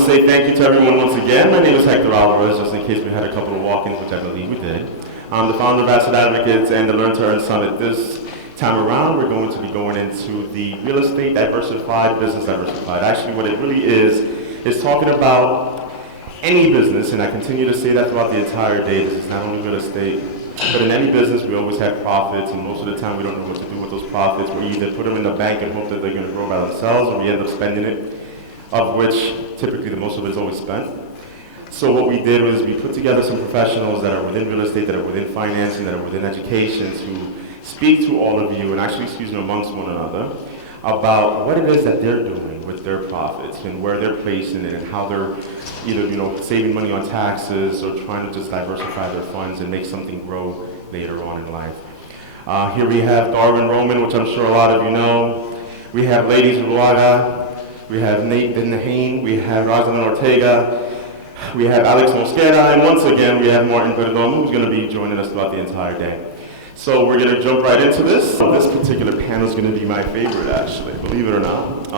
to say thank you to everyone once again. My name is Hector Alvarez, just in case we had a couple of walk-ins, which I believe we did. I'm the founder of Asset Advocates and the Learn to Earn Summit. This time around, we're going to be going into the real estate diversified, business diversified. Actually, what it really is talking about any business, and I continue to say that throughout the entire day. This is not only real estate, but in any business, we always have profits, and most of the time, we don't know what to do with those profits. We either put them in the bank and hope that they're going to grow by themselves, or we end up spending it, of which typically the most of it is always spent. So what we did was we put together some professionals that are within real estate, that are within financing, that are within education, to speak to all of you and actually amongst one another about what it is that they're doing with their profits and where they're placing it and how they're either saving money on taxes or trying to just diversify their funds and make something grow later on in life. Here we have Darwin Roman, which I'm sure a lot of you know. We have Ladies Ruaga. We have Nate Dennehain. We have Rosalind Ortega. We have Alex Mosquera. And once again, we have Martin Perdomo, who's going to be joining us throughout the entire day. So we're going to jump right into this. This particular panel is going to be my favorite, actually, believe it or not.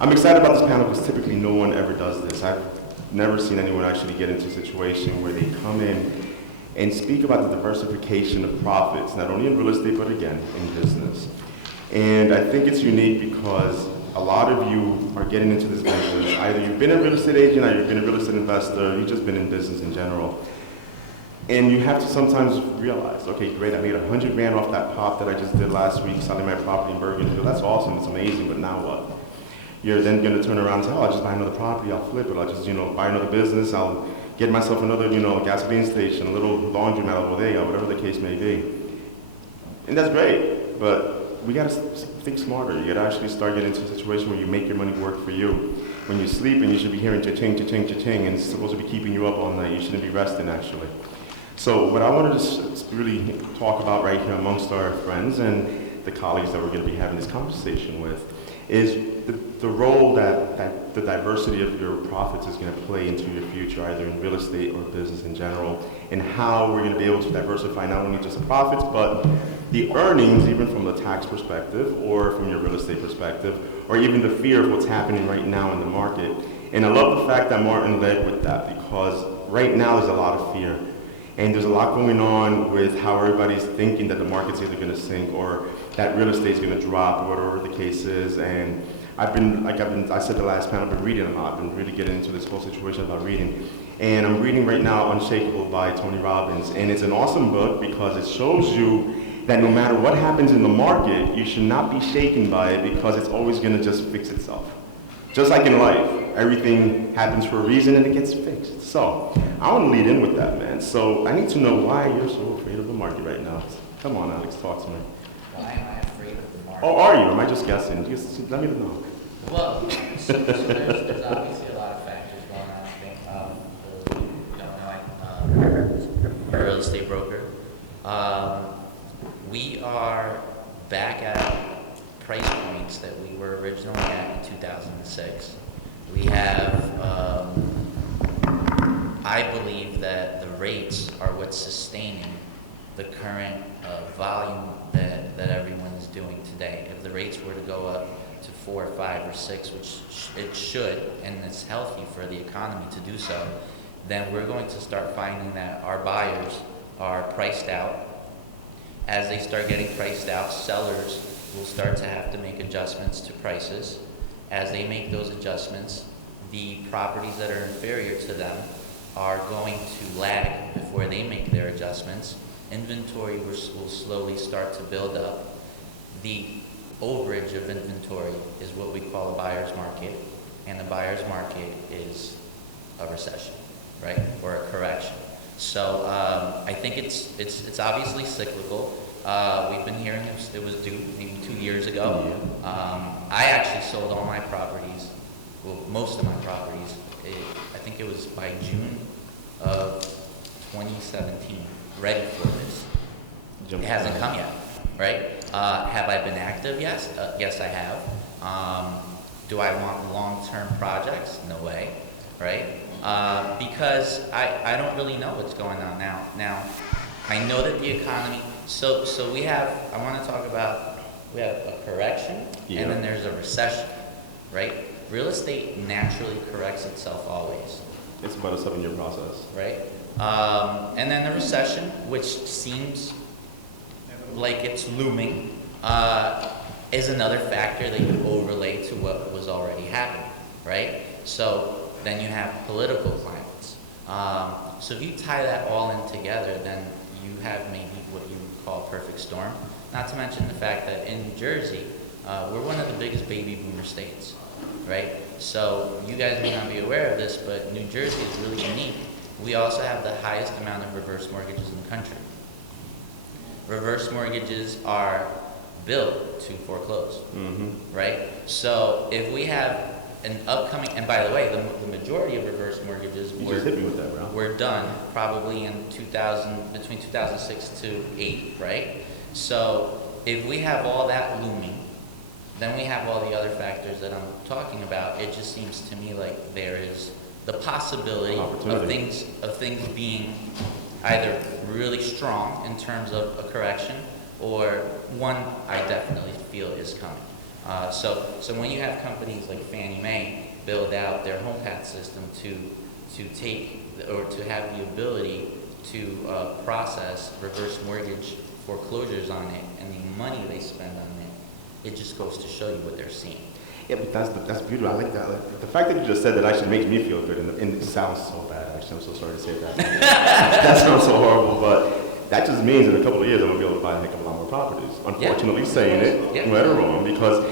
I'm excited about this panel because typically no one ever does this. I've never seen anyone actually get into a situation where they come in and speak about the diversification of profits, not only in real estate, but again, in business. And I think it's unique because a lot of you are getting into this business. Either you've been a real estate agent, or you've been a real estate investor, you've just been in business in general. And you have to sometimes realize, okay, great, I made $100 grand off that pop that I just did last week selling my property in Bergen. That's awesome, it's amazing, but now what? You're then going to turn around and say, oh, I'll just buy another property, I'll flip it, I'll just, buy another business, I'll get myself another, gasoline station, a little laundromat, a bodega, whatever the case may be. And that's great, but we got to think smarter. You got to actually start getting into a situation where you make your money work for you. When you sleep, and you should be hearing cha-ching, cha-ching, cha-ching, and it's supposed to be keeping you up all night. You shouldn't be resting, actually. So what I wanted to really talk about right here amongst our friends and the colleagues that we're going to be having this conversation with is the role that the diversity of your profits is going to play into your future, either in real estate or business in general, and how we're going to be able to diversify not only just the profits, but the earnings, even from the tax perspective or from your real estate perspective, or even the fear of what's happening right now in the market. And I love the fact that Martin led with that, because right now there's a lot of fear. And there's a lot going on with how everybody's thinking that the market's either going to sink or that real estate's going to drop, whatever the case is. And I said the last panel, I've been reading a lot. I've been really getting into this whole situation about reading. And I'm reading right now Unshakable by Tony Robbins. And it's an awesome book because it shows you that no matter what happens in the market, you should not be shaken by it because it's always going to just fix itself. Just like in life, everything happens for a reason and it gets fixed. So I want to lead in with that, man. So I need to know why you're so afraid of the market right now. Come on, Alex, talk to me. Why am I afraid of the market? Oh, are you? Am I just guessing? Just let me know. Well, so there's obviously a lot of factors going on. I think, for those of you who don't know, I'm a real estate broker. We are back at price points that we were originally at in 2006. We have, I believe that the rates are what's sustaining the current volume that everyone is doing today. If the rates were to go up to 4, 5, or 6, which it should, and it's healthy for the economy to do so, then we're going to start finding that our buyers are priced out. As they start getting priced out, sellers will start to have to make adjustments to prices. As they make those adjustments, the properties that are inferior to them are going to lag before they make their adjustments. Inventory will slowly start to build up. The overage of inventory is what we call a buyer's market, and the buyer's market is a recession, right, or a correction. So I think it's obviously cyclical. We've been hearing it was due maybe 2 years ago. I actually sold all my properties, well, most of my properties, I think it was by June of 2017, ready for this. It hasn't come yet, right? Have I been active? Yes. Yes, I have. Do I want long-term projects? No way, right? Because I don't really know what's going on now. Now, I know that the economy, so we have, I want to talk about, we have a correction, and then there's a recession, right? real estate naturally corrects itself always. It's about a 7-year process. Right? And then the recession, which seems like it's looming, is another factor that you overlay to what was already happening, right? So then you have political climates. So if you tie that all in together, then you have maybe what you would call a perfect storm. Not to mention the fact that in New Jersey, we're one of the biggest baby boomer states, right? So you guys may not be aware of this, but New Jersey is really unique. We also have the highest amount of reverse mortgages in the country. Reverse mortgages are built to foreclose, right? So if we have an upcoming, and by the way, the majority of reverse mortgages were done probably in 2000, between 2006 to 8, right? So if we have all that looming, then we have all the other factors that I'm talking about. It just seems to me like there is the possibility of things being either really strong in terms of a correction, or one I definitely feel is coming. So when you have companies like Fannie Mae build out their HomePath system to take or to have the ability to process reverse mortgage foreclosures on it, and the money they spend on it, it just goes to show you what they're seeing. Yeah, but that's beautiful. I like that. Like, the fact that you just said that actually makes me feel good, and it sounds so bad. Actually, I'm so sorry to say that. That sounds so horrible, but that just means in a couple of years I'm gonna be able to buy a heck of a lot more properties. Unfortunately, saying it, right or wrong, because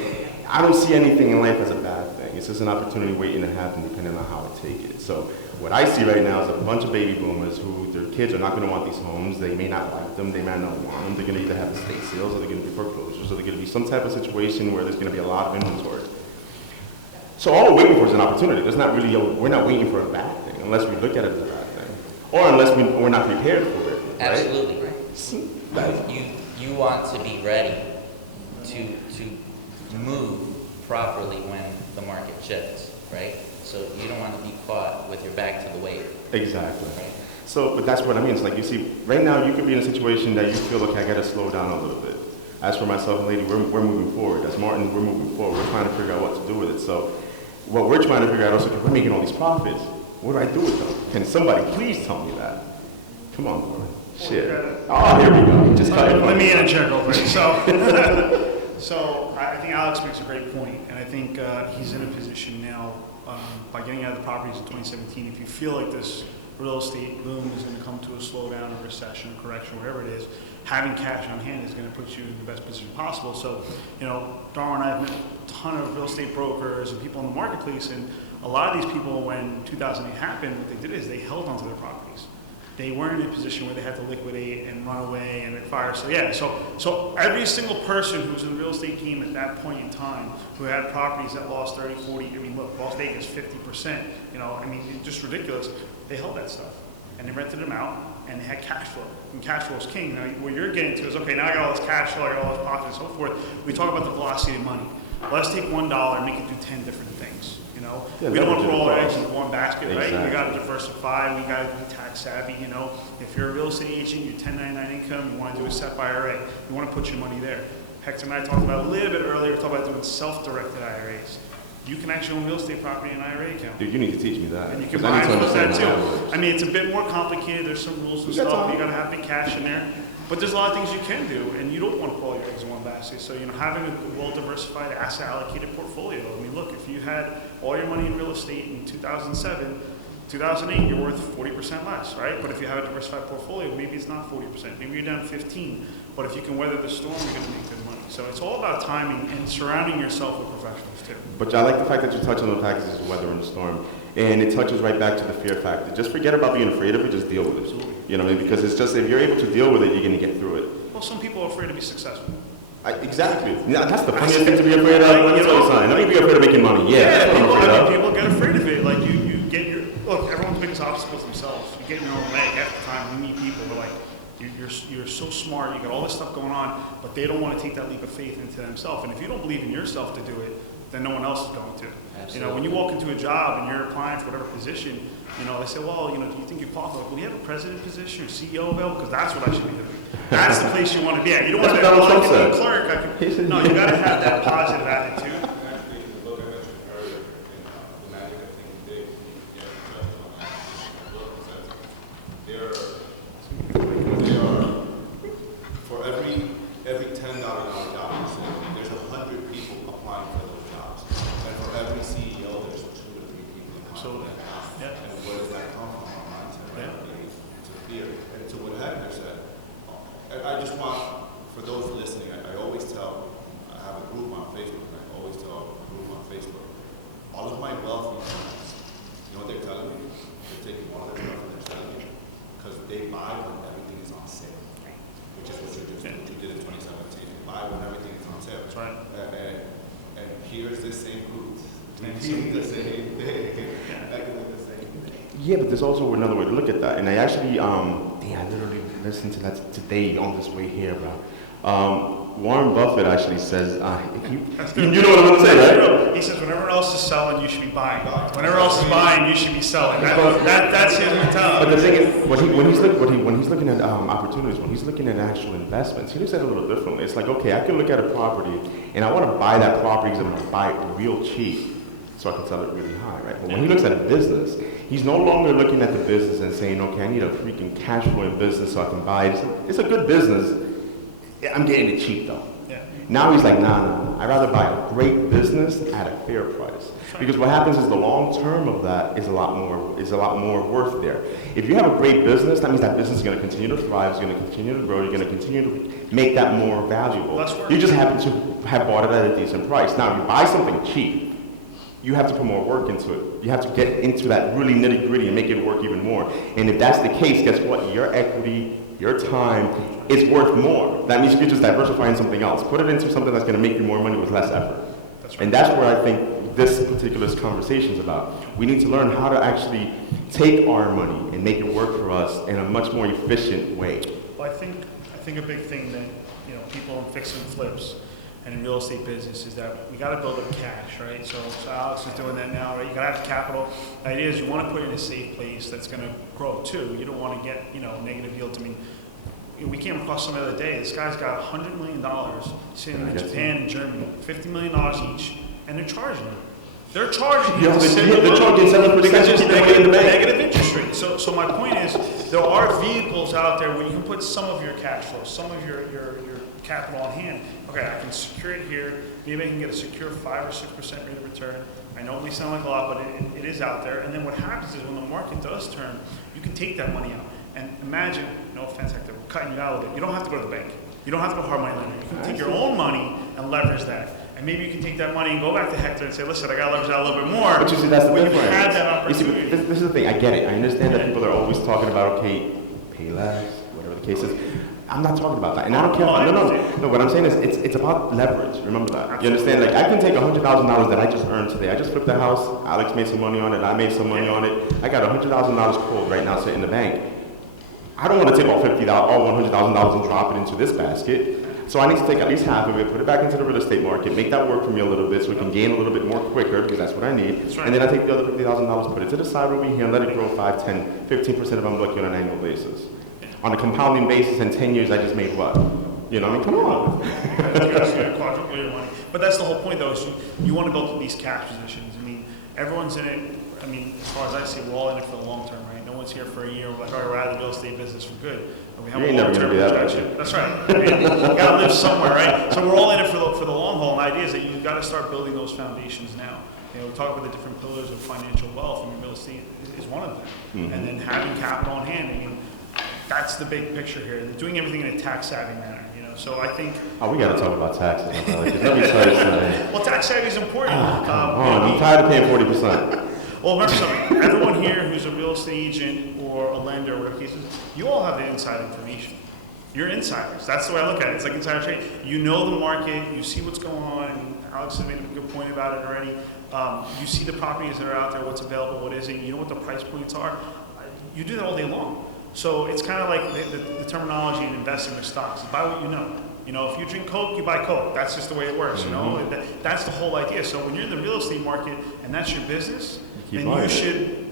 I don't see anything in life as a bad thing. It's just an opportunity waiting to happen, depending on how I take it. So what I see right now is a bunch of baby boomers who their kids are not going to want these homes. They may not like them. They may not want them. They're going to either have estate sales, or they're going to be foreclosures, or they're going to be some type of situation where there's going to be a lot of inventory. So all we're waiting for is an opportunity. There's not really we're not waiting for a bad thing unless we look at it as a bad thing, or unless we're not prepared for it. Right? Absolutely. You want to be ready to move properly when the market shifts, right? So you don't want to be caught with your back to the wave. Exactly. Right? So, but that's what I mean. It's like, you see, right now you could be in a situation that you feel like I got to slow down a little bit. As for myself and Lady, we're moving forward. As Martin, we're moving forward. We're trying to figure out what to do with it. So what we're trying to figure out also, because we're making all these profits, what do I do with them? Can somebody please tell me that? Come on, boy. Shit. Oh, here we go. Just let me interject real quick. So I think Alex makes a great point, and I think he's in a position now, by getting out of the properties in 2017, if you feel like this real estate boom is going to come to a slowdown, a recession, a correction, whatever it is, having cash on hand is going to put you in the best position possible. So, Darwin and I have met a ton of real estate brokers and people in the marketplace, and a lot of these people, when 2008 happened, what they did is they held onto their properties. They weren't in a position where they had to liquidate and run away and fire. So yeah, so every single person who was in the real estate game at that point in time, who had properties that lost 30, 40, I mean, look, Las Vegas 50%, it's just ridiculous. They held that stuff and they rented them out and they had cash flow. And cash flow is king. Now, what you're getting to is, okay, now I got all this cash flow, I got all this profit and so forth. We talk about the velocity of money. Let's take $1 and make it do 10 different things. Yeah, we don't want to put all our eggs in one basket, exactly. Right? We got to diversify. We got to be tax savvy. If you're a real estate agent, you're 1099 income, you want to do a SEP IRA, you want to put your money there. Hector and I talked about a little bit earlier, we talked about doing self-directed IRAs. You can actually own real estate property in an IRA account. Dude, you need to teach me that. And you can buy and flip that too. It's a bit more complicated. There's some rules and stuff. You got to have big cash in there. But there's a lot of things you can do, and you don't want to put all your eggs in one basket. So, having a well-diversified, asset-allocated portfolio. If you had all your money in real estate in 2007, 2008, you're worth 40% less, right? But if you have a diversified portfolio, maybe it's not 40%. Maybe you're down 15. But if you can weather the storm, you're going to make good money. So it's all about timing and surrounding yourself with professionals, too. But I like the fact that you touch on the practices of weather and the storm. And it touches right back to the fear factor. Just forget about being afraid of it, just deal with it. Absolutely. Because it's just, if you're able to deal with it, you're going to get through it. Well, some people are afraid to be successful. Exactly. Yeah, that's the funniest thing to be afraid of. Let me tell you something. Let me be afraid of making money. Yeah, that's what I'm afraid of. People get afraid of it. Like, you get your, look, everyone's biggest obstacles themselves. You get in your own way. Half the time, we meet people who are like, you're so smart, you got all this stuff going on, but they don't want to take that leap of faith into themselves. And if you don't believe in yourself to do it, then no one else is going to. Absolutely. When you walk into a job and you're applying for whatever position, they say, well, do you think you're qualified? Well, do you have a president position or CEO available? Because that's what I should be doing. That's the place you want to be at. You don't want to be a clerk. No, you got to have that positive attitude. Actually, look, I mentioned earlier, wealthy clients, you know what they're telling me? They're taking all their stuff and they're selling it because they buy when everything is on sale, which is what you did in 2017. You buy when everything is on sale. That's right. And here's this same group repeating the same thing, acting like the same thing. Yeah, but there's also another way to look at that. And I actually, I literally listened to that today on this way here, bro. Warren Buffett actually says, you know what I'm going to say, right? He says, whenever else is selling, you should be buying. Whenever else is buying, you should be selling. That's his mentality. But the thing is, when he's looking at opportunities, when he's looking at actual investments, he looks at it a little differently. It's like, okay, I can look at a property, and I want to buy that property because I'm going to buy it real cheap, so I can sell it really high, right? But when he looks at a business, he's no longer looking at the business and saying, okay, I need a freaking cash flowing business so I can buy it. It's a good business. I'm getting it cheap though. Yeah. Now he's like, nah. I'd rather buy a great business at a fair price. Because what happens is the long term of that is a lot more worth there. If you have a great business, that means that business is going to continue to thrive, it's going to continue to grow, you're going to continue to make that more valuable. You just happen to have bought it at a decent price. Now, if you buy something cheap, you have to put more work into it. You have to get into that really nitty gritty and make it work even more. And if that's the case, guess what? Your equity, your time is worth more. That means you could just diversify in something else. Put it into something that's going to make you more money with less effort. That's right. And that's where I think this particular conversation is about. We need to learn how to actually take our money and make it work for us in a much more efficient way. Well, I think a big thing that people in fix and flips and in real estate business is that we got to build up cash, right? So Alex is doing that now, right? You got to have capital. The idea is you want to put it in a safe place that's going to grow too. You don't want to get negative yields. I mean, we came across some the other day. This guy's got $100 million sitting in Japan and Germany, $50 million each, and they're charging him. They're charging you. They're charging 7% negative interest rate. So my point is, there are vehicles out there where you can put some of your cash flow, some of your capital on hand. Okay, I can secure it here. Maybe I can get a secure 5 or 6% rate of return. I know it may sound like a lot, but it is out there. And then what happens is when the market does turn, you can take that money out. And imagine, no offense, Hector, we're cutting you out a little bit. You don't have to go to the bank. You don't have to go hard money lender. You can take your own money and leverage that. And maybe you can take that money and go back to Hector and say, listen, I got to leverage that a little bit more. But you see, that's the when difference. you have that opportunity. You see, this is the thing. I get it. I understand that people are always talking about, okay, pay less, whatever the case is. I'm not talking about that. And I don't care. No, what I'm saying is it's about leverage. Remember that. You understand? Like, I can take $100,000 that I just earned today. I just flipped the house. Alex made some money on it. I made some money on it. I got $100,000 cold right now sitting in the bank. I don't want to take all $100,000 and drop it into this basket. So I need to take at least half of it, put it back into the real estate market, make that work for me a little bit so we can gain a little bit more quicker, because that's what I need. Right. And then I take the other $50,000, put it to the side over here, and let it grow 5, 10, 15% if I'm lucky on an annual basis. On a compounding basis, in 10 years, I just made what? You know, I mean, come on. You quadruple your money. But that's the whole point, though, is you want to build these cash positions. I mean, everyone's in it. I mean, as far as I see, we're all in it for the long term, right? No one's here for a year. We're like, all right, we're out of the real estate business for good. We have a long-term projection. That's right. I mean, you got to live somewhere, right? So we're all in it for the long haul. And the idea is that you've got to start building those foundations now. We talk about the different pillars of financial wealth, and real estate is one of them. Mm-hmm. And then having capital on hand. I mean, that's the big picture here. They're doing everything in a tax-savvy manner. So I think. Oh, we got to talk about taxes. Let me tell you something. Well, tax savvy is important. I'm tired of paying 40%. Well, remember something. Everyone here who's a real estate agent or a lender or whatever the case is, you all have the inside information. You're insiders. That's the way I look at it. It's like insider trade. You know the market. You see what's going on. And Alex has made a good point about it already. You see the properties that are out there, what's available, what isn't. You know what the price points are. You do that all day long. So it's kind of like the terminology in investing in stocks. Buy what you know. If you drink Coke, you buy Coke. That's just the way it works, That's the whole idea. So when you're in the real estate market and that's your business, then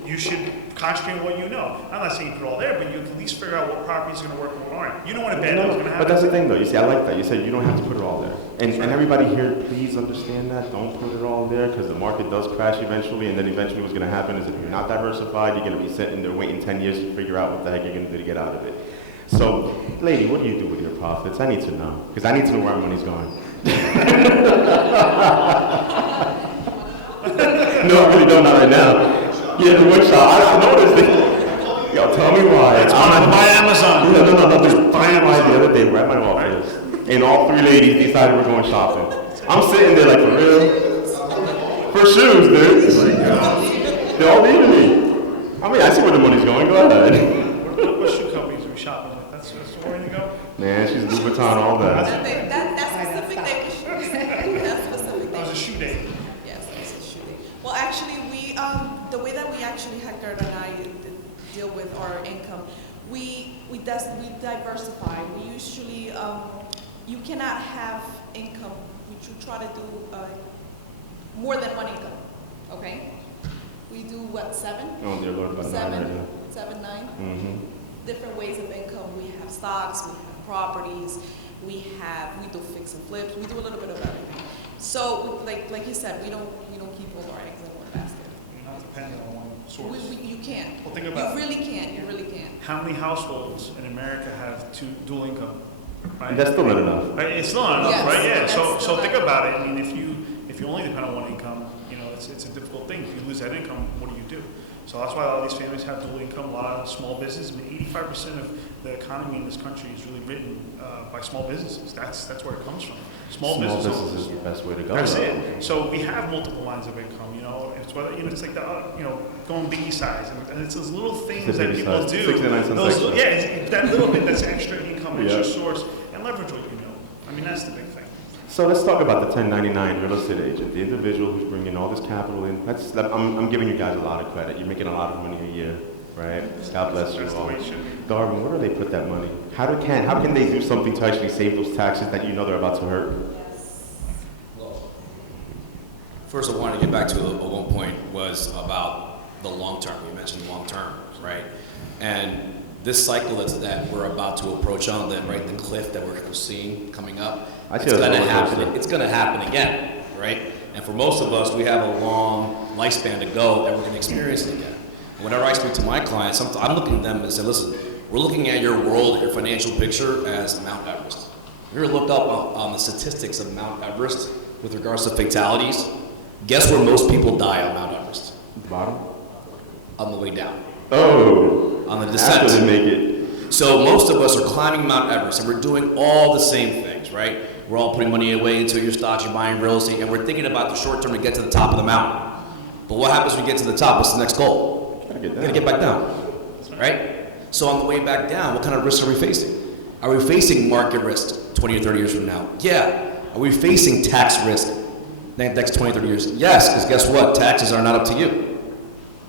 you should concentrate on what you know. I'm not saying you put it all there, but you can at least figure out what properties are going to work and what aren't. You know when a bad deal is going to happen. But that's the thing, though. You see, I like that. You said you don't have to put it all there. And everybody here, please understand that. Don't put it all there, because the market does crash eventually, and then eventually what's going to happen is if you're not diversified, you're going to be sitting there waiting 10 years to figure out what the heck you're going to do to get out of it. So, lady, what do you do with your profits? I need to know, because I need to know where our money's going. No, I really don't, not right now. Yeah, the wood shop. I noticed it. Yo, tell me why. It's on buy Amazon. No. Just buy Amazon. The other day, we're at my office, and all 3 ladies decided we're going shopping. I'm sitting there like, for real? For shoes, dude. on all that. That specific day was shoot. That specific day. That was a shoe day. Yes, that was a shoe day. Well, actually, the way that we actually, Hector and I deal with our income, we diversify. We usually, you cannot have income, which you try to do more than one income, okay? We do what, 7? Oh, dear Lord, about 9 right now. 7, 9? Mm-hmm. Different ways of income. We have stocks, we have properties, we do fix and flips, we do a little bit of everything. So, like you said, we don't keep all our eggs in one basket. You're not dependent on one source. You can't. Well, think about You really can't. You really can't. how many households in America have dual income, right? That's still not enough. Right, it's not enough, Yes, right? Yeah. that's So still think not- about it. I mean, if you only depend on one income, it's a difficult thing. If you lose that income, what do you do? So that's why a lot of these families have dual income. A lot of small businesses. I mean, 85% of the economy in this country is really written by small businesses. That's where it comes from. Small business is the best way to go. That's though. it. So we have multiple lines of income. It's whether it's like the going biggie size, and it's those little things It's a that biggie people size. do. 69 cents Those, extra. yeah, it's that little bit that's extra income, extra Yeah. source, and leverage what you know. I mean, that's the big thing. So let's talk about the 1099 real estate agent, the individual who's bringing all this capital in. I'm giving you guys a lot of credit. You're making a lot of money a year, right? God bless you That's the all. way it should be. Darwin, where do they put that money? How can they do something to actually save those taxes that you know they're about to hurt? First, I wanted to get back to one point was about the long term. You mentioned long term, right? And this cycle that we're about to approach on, the cliff that we're seeing coming up, it's going to happen. It's going to happen again, right? And for most of us, we have a long lifespan to go, and we're going to experience it again. And whenever I speak to my clients, I'm looking at them and say, listen, we're looking at your world, your financial picture as Mount Everest. You're looked up on the statistics of Mount Everest with regards to fatalities. Guess where most people die on Mount Everest? Bottom? On the way down. Oh. On the descent. After they make it. So most of us are climbing Mount Everest, and we're doing all the same things, right? We're all putting money away into your stocks, you're buying real estate, and we're thinking about the short term to get to the top of the mountain. But what happens when you get to the top? What's the next goal? Gotta get You're gonna get back down, right? So on the way back down, what kind of risks are we facing? Are we facing market risk 20 or 30 years from now? Yeah. Are we facing tax risk next 20, 30 years? Yes, because guess what? Taxes are not up to you.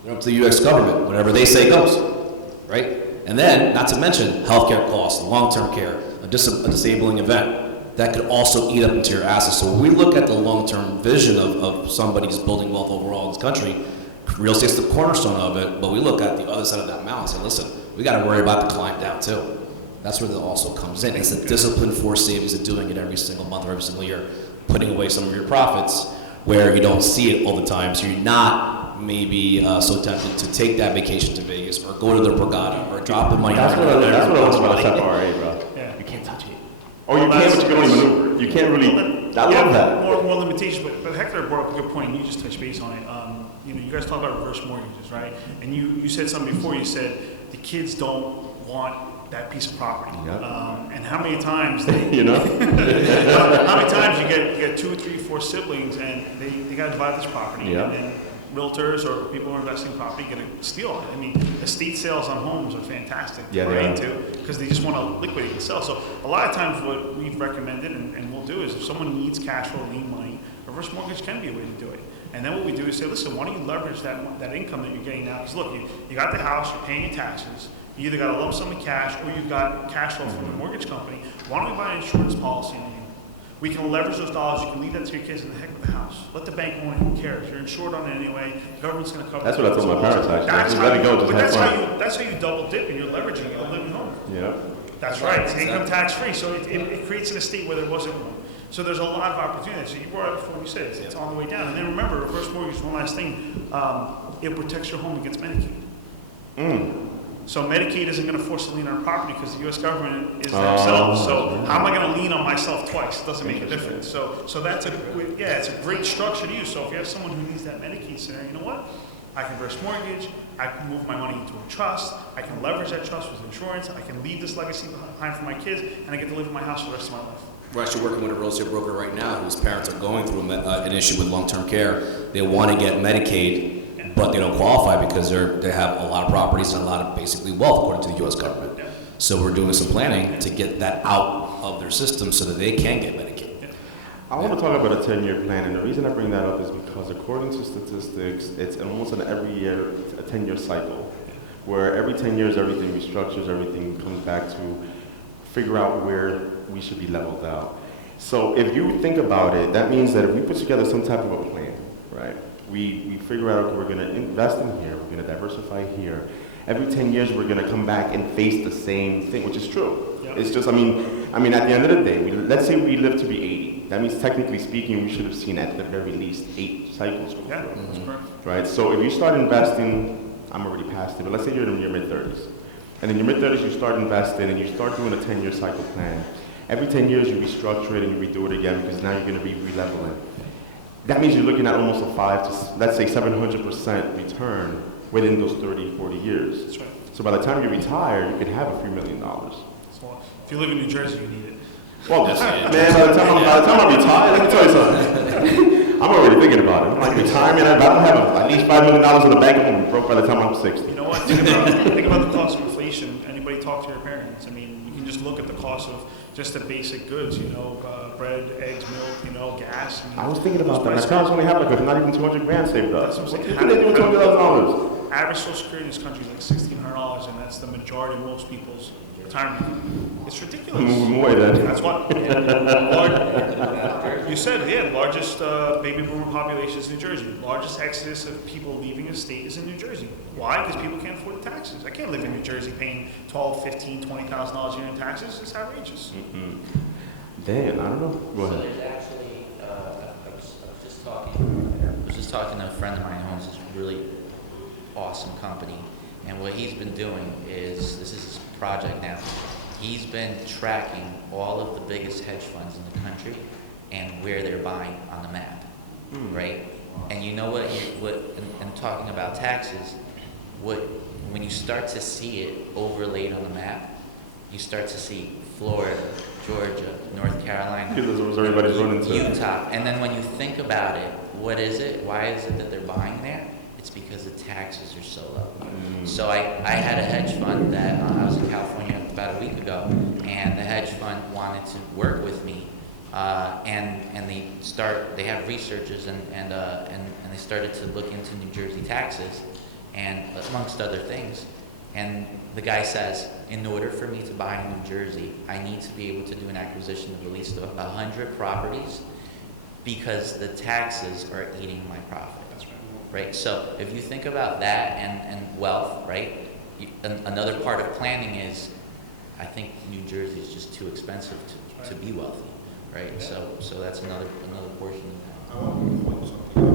They're up to the U.S. government. Whatever they say goes, right? And then, not to mention healthcare costs, long-term care, a disabling event that could also eat up into your assets. So when we look at the long-term vision of somebody who's building wealth overall in this country, real estate's the cornerstone of it, but we look at the other side of that mountain and say, listen, we got to worry about the climb down too. That's where it also comes in. It's the disciplined forced savings of doing it every single month or every single year, putting away some of your profits where you don't see it all the time, so you're not maybe so tempted to take that vacation to Vegas or go to the Borgata or drop the money. That's what I love about SFRA, bro. Yeah. You can't touch it. Or you can, but you can only maneuver. You can't really. I love that. More limitations, but Hector brought up a good point, and you just touched base on it. You guys talk about reverse mortgages, right? And you said something before. You said the kids don't want that piece of property. Yep. And how many times they, how many times you get 2, 3, 4 siblings, and they got to divide this property, Yeah. and realtors or people who are investing in property get to steal it. I mean, estate sales on homes are fantastic Yeah, to they get are. into because they just want to liquidate and sell. So a lot of times what we've recommended and we'll do is if someone needs cash flow, need money, reverse mortgage can be a way to do it. And then what we do is say, listen, why don't you leverage that income that you're getting now? Because look, you got the house, you're paying your taxes, you either got a lump sum of cash or you've got cash flow from the mortgage company. Why don't we buy an insurance policy on you? We can leverage those dollars. You can leave that to your kids in the heck of the house. Let the bank own it. Who cares? You're insured on it anyway. The government's going to cover it. That's what I told my parents, actually. That's Just how let it you- go, just but have that's fun. how that's how you double dip and you're leveraging a living home. Yeah. That's right. It's income tax free. So it creates an estate where there wasn't one. So there's a lot of opportunities. So you brought it up before you said it's on the way down. And then remember, reverse mortgage, one last thing, it protects your home against Medicaid. So Medicaid isn't going to force a lien on property because the U.S. government is themselves. So how am I going to lien on myself twice? It doesn't make a difference. So that's it's a great structure to use. So if you have someone who needs that Medicaid scenario, you know what? I can reverse mortgage. I can move my money into a trust. I can leverage that trust with insurance. I can leave this legacy behind for my kids, and I get to live in my house for the rest of my life. We're actually working with a real estate broker right now whose parents are going through an issue with long-term care. They want to get Medicaid, but they don't qualify because they have a lot of properties and a lot of basically wealth according to the U.S. government. So we're doing some planning to get that out of their system so that they can get Medicaid. I want to talk about a 10-year plan, and the reason I bring that up is because according to statistics, it's almost an every year, a 10-year cycle, where every 10 years everything restructures, everything comes back to figure out where we should be leveled out. So if you think about it, that means that if we put together some type of a plan, right, we figure out, okay, we're going to invest in here, we're going to diversify here. Every 10 years we're going to come back and face the same thing, which is true. Yeah. It's just, I mean, at the end of the day, let's say we live to be 80. That means technically speaking, we should have seen at the very least 8 cycles go Yeah, through. that's correct. Right? So if you start investing, I'm already past it, but let's say you're in your mid-30s. And in your mid-30s, you start investing and you start doing a 10-year cycle plan. Every 10 years, you restructure it and you redo it again because now you're going to be re-leveling. That means you're looking at almost a 5 to, let's say, 700% return within those 30, 40 years. That's right. So by the time you retire, you can have a few $1 million. So if you live in New Jersey, you need it. Well, man, by the time I retire, let me tell you something. I'm already thinking about it. I'm like, retirement, I don't have at least $5 million in the bank, I'm gonna be broke by the time I'm 60. You know what? Think about the cost of inflation. Anybody talk to your parents? I mean, you can just look at the cost of just the basic goods, bread, eggs, milk, gas. I was thinking about that. My parents only have like not even 200 grand saved up. That's what I'm What saying. can they do with $200,000? Average Social Security in this country is like $1,600, and that's the majority of most people's retirement. It's ridiculous. Moving away then. That's what. You said, yeah, the largest baby boomer population is New Jersey. Largest exodus of people leaving the state is in New Jersey. Why? Because people can't afford the taxes. I can't live in New Jersey paying $12,000, $15,000, $20,000 a year in taxes. It's outrageous. Damn, I don't know. Go So ahead. there's actually, I was just talking to a friend of mine who owns this really awesome company, and what he's been doing is, this is his project now, he's been tracking all of the biggest hedge funds in the country and where they're buying on the map, right? And you know and talking about taxes, when you start to see it overlaid on the map, you start to see Florida, Georgia, North Carolina, Because that's what everybody's running to. Utah. And then when you think about it, what is it? Why is it that they're buying there? It's because the taxes are so low. So I had a hedge fund that I was in California about a week ago, and the hedge fund wanted to work with me, and they have researchers and they started to look into New Jersey taxes, and amongst other things. And the guy says, in order for me to buy in New Jersey, I need to be able to do an acquisition of at least 100 properties because the taxes are eating my profit. That's right. Right? So if you think about that and wealth, right? Another part of planning is, I think New Jersey is just too expensive to be wealthy, right? Yeah. So that's another portion of that. I want to point something out.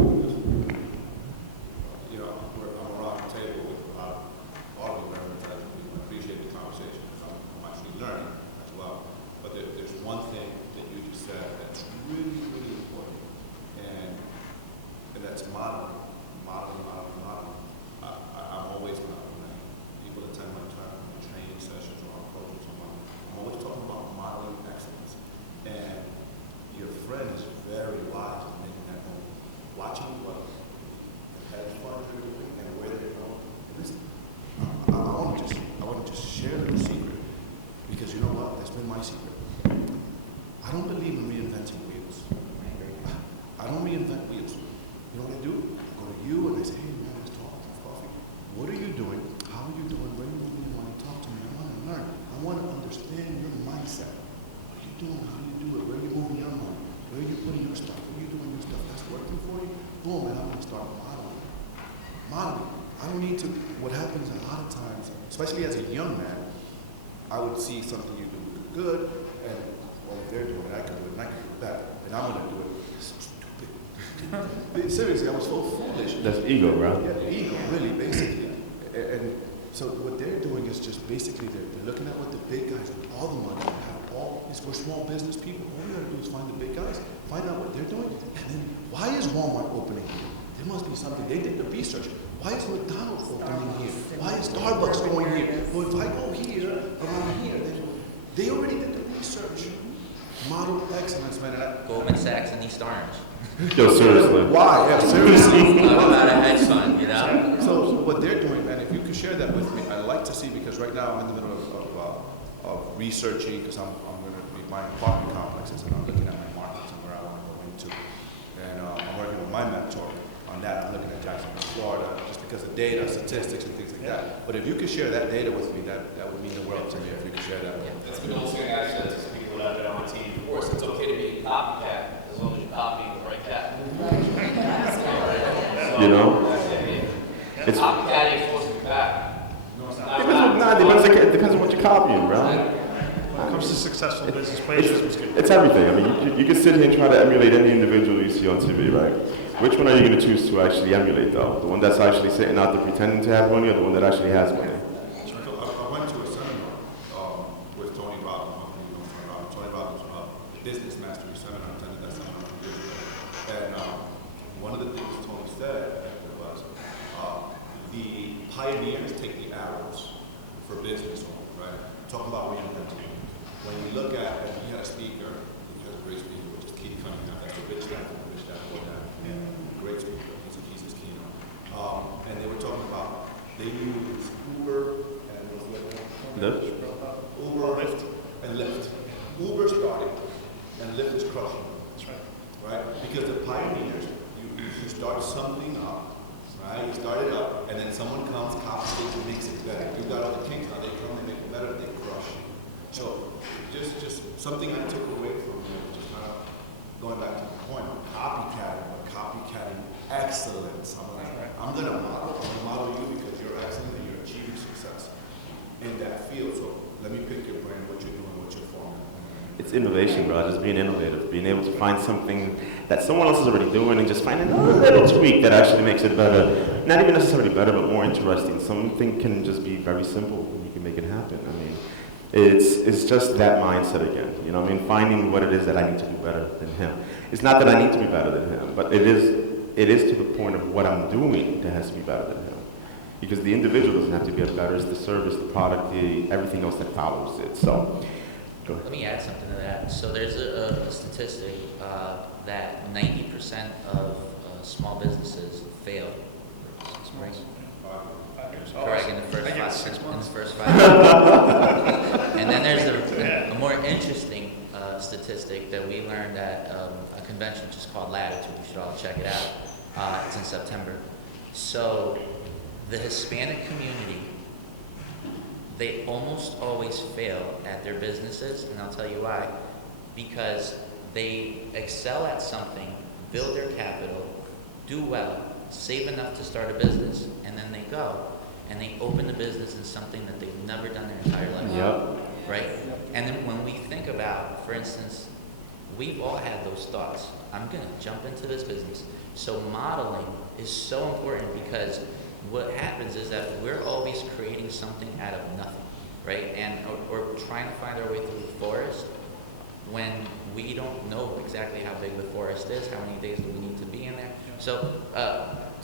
I'm around the table with a lot of you very much. I appreciate the conversation because I'm actually learning as well. But there's one thing that you just said that's really, really important, and that's modeling. I'm always when people attend my training sessions or I'm coaching someone, I'm always talking about modeling excellence. And your friend is very wise in making that move. Watching what the hedge funds are doing and where they're going. And listen, I want to just share the secret because you know what? That's been my secret. I don't believe in reinventing wheels. I don't reinvent wheels. You know what I do? I go to you and I say, hey man, let's talk about coffee. What are you doing? How are you doing? Where are you moving? You want to talk to me? I want to learn. I want to understand your mindset. What are you doing? How do you do it? Where are you moving your money? Where are you putting your stuff? Where are you doing your stuff? That's working for you? Boom, and I'm going to start modeling. Modeling. I don't need to, what happens a lot of times, especially as a young man, I would see something you do good, and well, if they're doing it, I can do it, and I can do it better, and I'm going to do it. It's so stupid. Seriously, I was so foolish. That's ego, bro. Yeah, ego, really, basically. And so what they're doing is just basically they're looking at what the big guys with all the money have. It's for small business people. All we gotta do is find the big guys, find out what they're doing, and then why is Walmart opening here? There must be something. They did the research. Why is McDonald's opening here? Why is Starbucks going here? Well, if I go here, around here, then they already did the research. Model excellence, man. Goldman Sachs and East Orange. Yo, seriously. Why? Yeah, seriously. Talk about a hedge fund, you know? So what they're doing, man, if you could share that with me, I'd like to see, because right now I'm in the middle of researching, because I'm going to be my apartment complexes, and I'm looking at my markets and where I want to go into. And I'm working with my mentor on that. I'm looking at Jacksonville, Florida, just because of data, statistics, and things like that. But if you could share that data with me, that would mean the world to me if you could share that. That's been also an accent to people that have been on the team. Of course, it's okay to be a copycat as long as you're copying the right cat. You know? It's, Copycat ain't supposed to be back. it depends on what you're copying, right? When it comes to successful business, plagiarism is good. It's everything. I mean, you can sit here and try to emulate any individual you see on TV, right? Which one are you going to choose to actually emulate, though? The one that's actually sitting out there pretending to have money, or the one that actually has money? So I went to a seminar with Tony Robbins. I don't know if you know Tony Robbins. Tony Robbins, the Business Mastery Seminar. I attended that seminar a few years ago. And one of the things Tony said was the pioneers take the arrows for business owners, right? Talking about reinventing. When you look at, and he had a speaker, he has a great speaker, which is Keith Cunningham, that's a rich dad, great speaker, he's his keynote. And they were talking about, they use Uber and what's the other one? Lyft? Uber, Lyft, and Lyft. Uber started, and Lyft is crushing. That's right. Right? Because the pioneers, you start something up, right? You start it up, and then someone comes, copies it, and makes it better. You got all the kinks, now they come, they make it better, they crush it. So, just something I took away from you, just kind of going back to the point of copycatting, but copycatting excellence. I'm going to model you because you're excellent and you're achieving success in that field. So let me pick your brain, what you're doing, what you're forming. It's innovation, bro. Just being innovative, being able to find something that someone else is already doing and just finding a little tweak that actually makes it better. Not even necessarily better, but more interesting. Something can just be very simple and you can make it happen. I mean, it's just that mindset again. You know what I mean? Finding what it is that I need to do better than him. It's not that I need to be better than him, but it is to the point of what I'm doing that has to be better than him. Because the individual doesn't have to be better, it's the service, the product, everything else that follows it. So, go ahead. Let me add something to that. So there's a statistic that 90% of small businesses fail. Right? Correct, in the first I get 5 6 months. in the first 5 months. And then there's a more interesting statistic that we learned at a convention just called Latitude. You should all check it out. It's in September. So the Hispanic community, they almost always fail at their businesses, and I'll tell you why. Because they excel at something, build their capital, do well, save enough to start a business, and then they go and they open the business in something that they've never done their entire life. Yep. Right? And then when we think about, for instance, we've all had those thoughts. I'm going to jump into this business. So modeling is so important because what happens is that we're always creating something out of nothing, right? And or trying to find our way through the forest when we don't know exactly how big the forest is, how many days do we need to be in there. So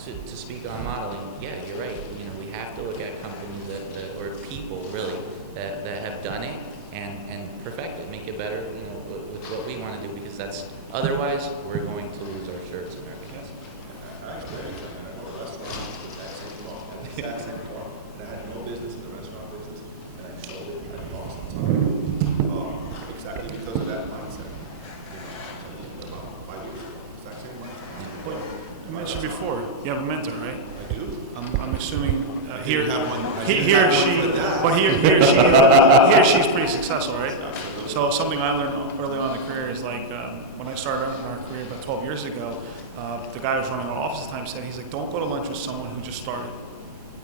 to speak on modeling, yeah, you're right. You know, we have to look at companies that or people really that have done it and perfect it, make it better, you know, with what we want to do, because that's otherwise we're going to lose our shirts and everything. I experienced that in a restaurant with the exact same form. I had no business in the restaurant business, and I sold it and I lost some time. Exactly because of that mindset. About 5 years ago, exact same mindset. Well, you mentioned before, you have a mentor, right? I do. I'm assuming he or she's pretty successful, right? So something I learned early on in the career is like when I started in our career about 12 years ago, the guy who was running our office at the time said, he's like, don't go to lunch with someone who just started.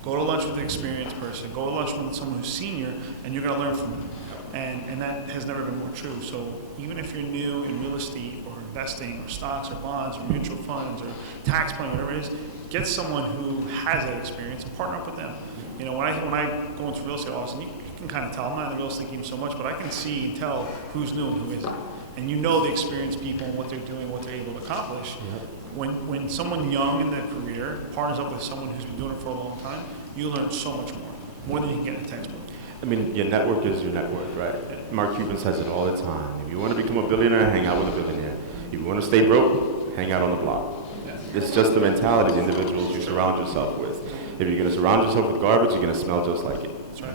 Go to lunch with an experienced person. Go to lunch with someone who's senior, and you're going to learn from them. And that has never been more true. So even if you're new in real estate or investing or stocks or bonds or mutual funds or tax planning, whatever it is, get someone who has that experience and partner up with them. You know, when I go into real estate office, and you can kind of tell, I'm not in the real estate game so much, but I can see and tell who's new and who isn't. And you know the experienced people and what they're doing, what they're able to accomplish. Yep. When someone young in their career partners up with someone who's been doing it for a long time, you learn so much more than you can get in a textbook. I mean, your network is your network, right? Mark Cuban says it all the time. If you want to become a billionaire, hang out with a billionaire. If you want to stay broke, hang out on the block. It's just the mentality of the individuals you surround yourself with. If you're going to surround yourself with garbage, you're going to smell just like it. That's right.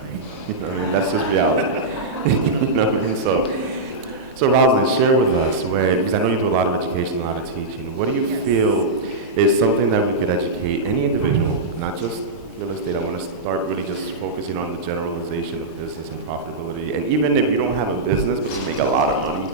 You know what I mean? That's just reality. You know what I mean? So, So Rosalind, share with us because I know you do a lot of education, a lot of teaching. What do you feel is something that we could educate any individual, not just real estate? I want to start really just focusing on the generalization of business and profitability. And even if you don't have a business, but you make a lot of money,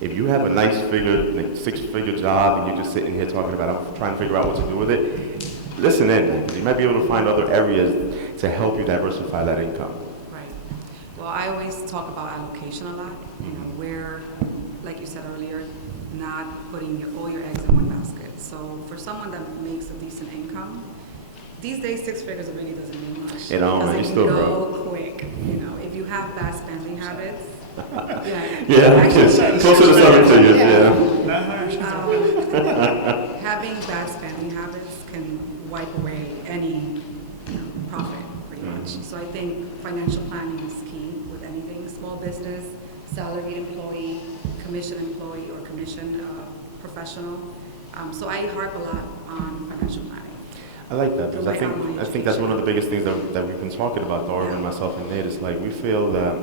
if you have a nice figure, like six-figure job, and you're just sitting here talking about, I'm trying to figure out what to do with it, listen in, because you might be able to find other areas to help you diversify that income. Right. Well, I always talk about allocation a lot, where, like you said earlier, not putting all your eggs in one basket. So for someone that makes a decent income, these days 6 figures really doesn't mean much. You know, because you it still can go broke. quick. If you have bad spending habits, Yeah, closer to 7 figures, yeah. Having bad spending habits can wipe away any profit, pretty much. So I think financial planning is key with anything. Small business, salaried employee, commission employee, or commission professional. So I harp a lot on financial planning. I like that because I think that's one of the biggest things that we've been talking about, Darwin, myself, and Nate. Is like we feel that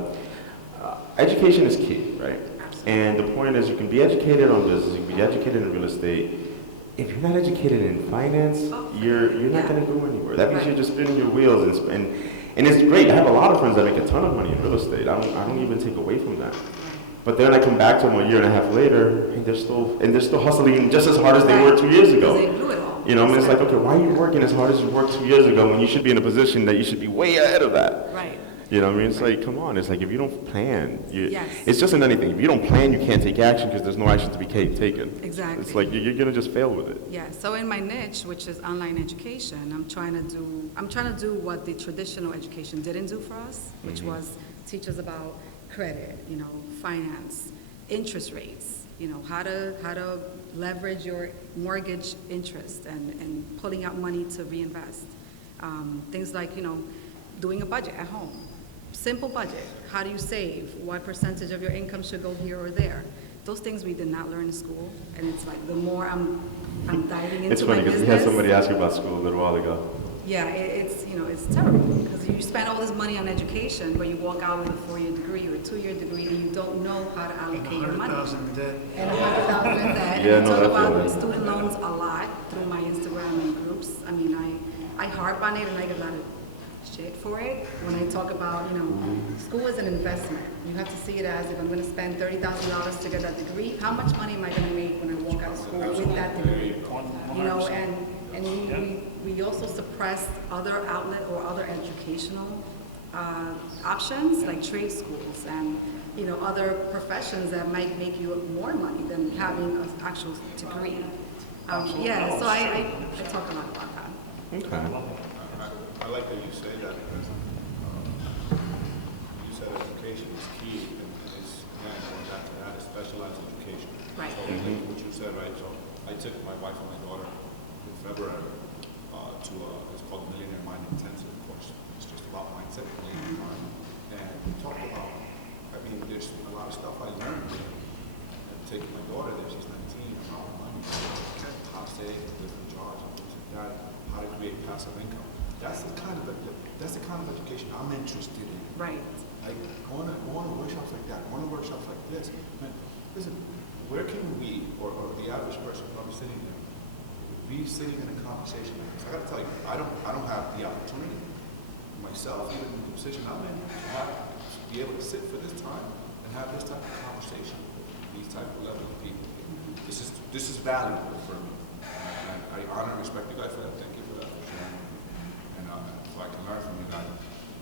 education is key, right? Absolutely. And the point is, you can be educated on business, you can be educated in real estate. If you're not educated in finance, you're not going to go anywhere. That means you're just spinning your wheels, and it's great. I have a lot of friends that make a ton of money in real estate. I don't even take away from that. But then I come back to them a year and a half later, and they're still hustling just as hard as they were 2 years ago. They blew it all. I mean, it's like, okay, why are you working as hard as you worked 2 years ago when you should be in a position that you should be way ahead of that? Right. You know what I mean? It's like, come on. It's like, if you don't plan, Yes. it's just in anything. If you don't plan, you can't take action because there's no action to be taken. Exactly. It's like, you're going to just fail with it. Yeah, so in my niche, which is online education, I'm trying to do what the traditional education didn't do for us, which was teach us about credit, finance, interest rates, how to leverage your mortgage interest and pulling out money to reinvest. Things like, doing a budget at home. Simple budget. How do you save? What percentage of your income should go here or there? Those things we did not learn in school, and it's like the more I'm diving into It's funny my because business. we had somebody ask you about school a little while ago. Yeah, it's terrible because you spend all this money on education, but you walk out with a 4-year degree or a 2-year degree, and you don't know how to allocate your money. 100,000 in debt. And 100,000 in debt. Yeah, And no, I talk that's about right. student loans a lot through my Instagram and groups. I mean, I harp on it and I get a lot of shit for it when I talk about, school is an investment. You have to see it as if I'm going to spend $30,000 to get that degree, how much money am I going to make when I walk out of school with that degree? And we also suppress other outlet or other educational options like trade schools and other professions that might make you more money than having an actual degree. Yeah, so I talk a lot about that. Okay. I like that you say that because you said education is key, and it's going back to that, is specialized education. Right. So like what you said, right? So I took my wife and my daughter in February to it's called Millionaire Mind Intensive course. It's just about mindset, millionaire mind, and we talked about. I mean, there's a lot of stuff I learned. Taking my daughter there, she's 19, about money, how to save, different jobs, and things like that, how to create passive income. That's the kind of education I'm interested in. Right. Like going to workshops like that, going to workshops like this. Man, listen, where can we, or the average person probably sitting there, be sitting in a conversation like this? I got to tell you, I don't have the opportunity myself, even in the position I'm in, to be able to sit for this time and have this type of conversation with these type of level of people. This is valuable for me. And I honor and respect you guys for that. Thank you for that, for sharing. And so I can learn from you guys.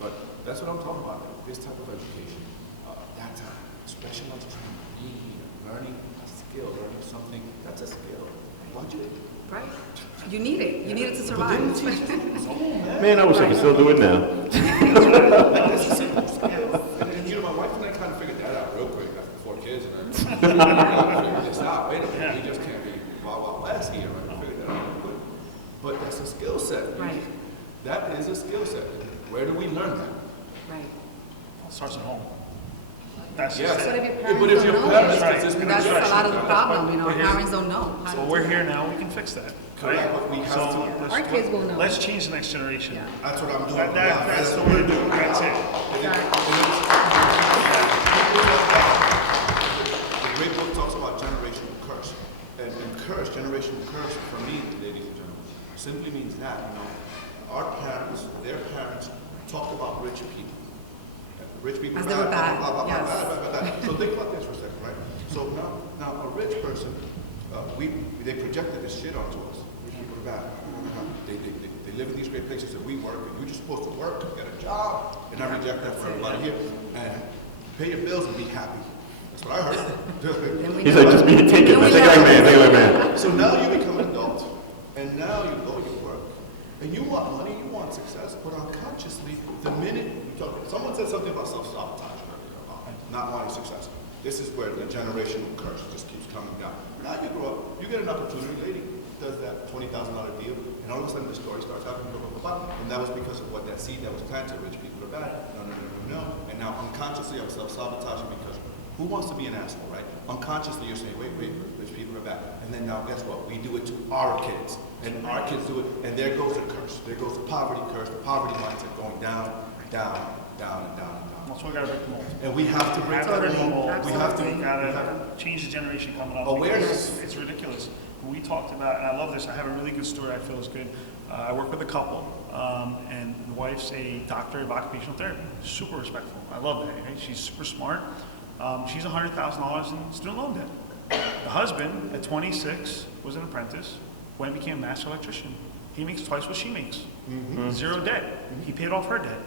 But that's what I'm talking about, this type of education. That time, specialized training, learning a skill, learning something, that's a skill. Budget. Right. You need it. You need it to survive. Man, I wish I could still do it now. That's a simple skill. And my wife and I kind of figured that out real quick after 4 kids. And I figured this out. Wait a minute, we just can't be Wild West here. I figured that out real quick. But that's a skill set. Right. That is a skill set. Where do we learn that? Right. It starts at home. That's Yes. just But it. if your parents But if don't your know, parents- That's right. that's a lot of the problem. We're here. Parents don't know. how So to we're do here it. now, we can fix that. Correct, Right? but we have So to- let's- Our kids will know. Let's change the next generation. Yeah. That's what I'm doing. That's the way to do it. That's it. generational curse for me, ladies and gentlemen, simply means that, our parents, their parents, talked about rich people. Rich people As they were bad, yes. bad. So think about this for a second, right? So now a rich person, they projected this shit onto us. Rich people are bad. They live in these great places that we work, and you're just supposed to work, get a job, and I reject that for everybody here. And pay your bills and be happy. That's what I heard. He's like, just be take it, man. Take it like man. So now you become an adult, and now you go to work, and you want money, you want success, but unconsciously, the minute you talk, someone said something about self-sabotage earlier, about not wanting success. This is where the generational curse just keeps coming down. Now you grow up, you get an opportunity, lady does that $20,000 deal, and all of a sudden the story starts happening, and that was because of what that seed that was planted, rich people are bad, no. And now unconsciously I'm self-sabotaging because who wants to be an asshole, right? Unconsciously you're saying, wait, rich people are bad. And then now guess what? We do it to our kids. And our kids do it, and there goes the curse. There goes the poverty curse, the poverty mindset going down, down, down, and down, and down. That's why we gotta break the mold. And we have to break Totally. that mold. We have to We gotta change the generation coming up. Awareness. because It's ridiculous. We talked about, and I love this, I have a really good story I feel is good. I work with a couple, and the wife's a doctor of occupational therapy. Super respectful. I love that. Right? She's super smart. She's $100,000 in student loan debt. The husband, at 26, was an apprentice, went and became a master electrician. He makes twice what she makes. Zero debt. He paid off her debt.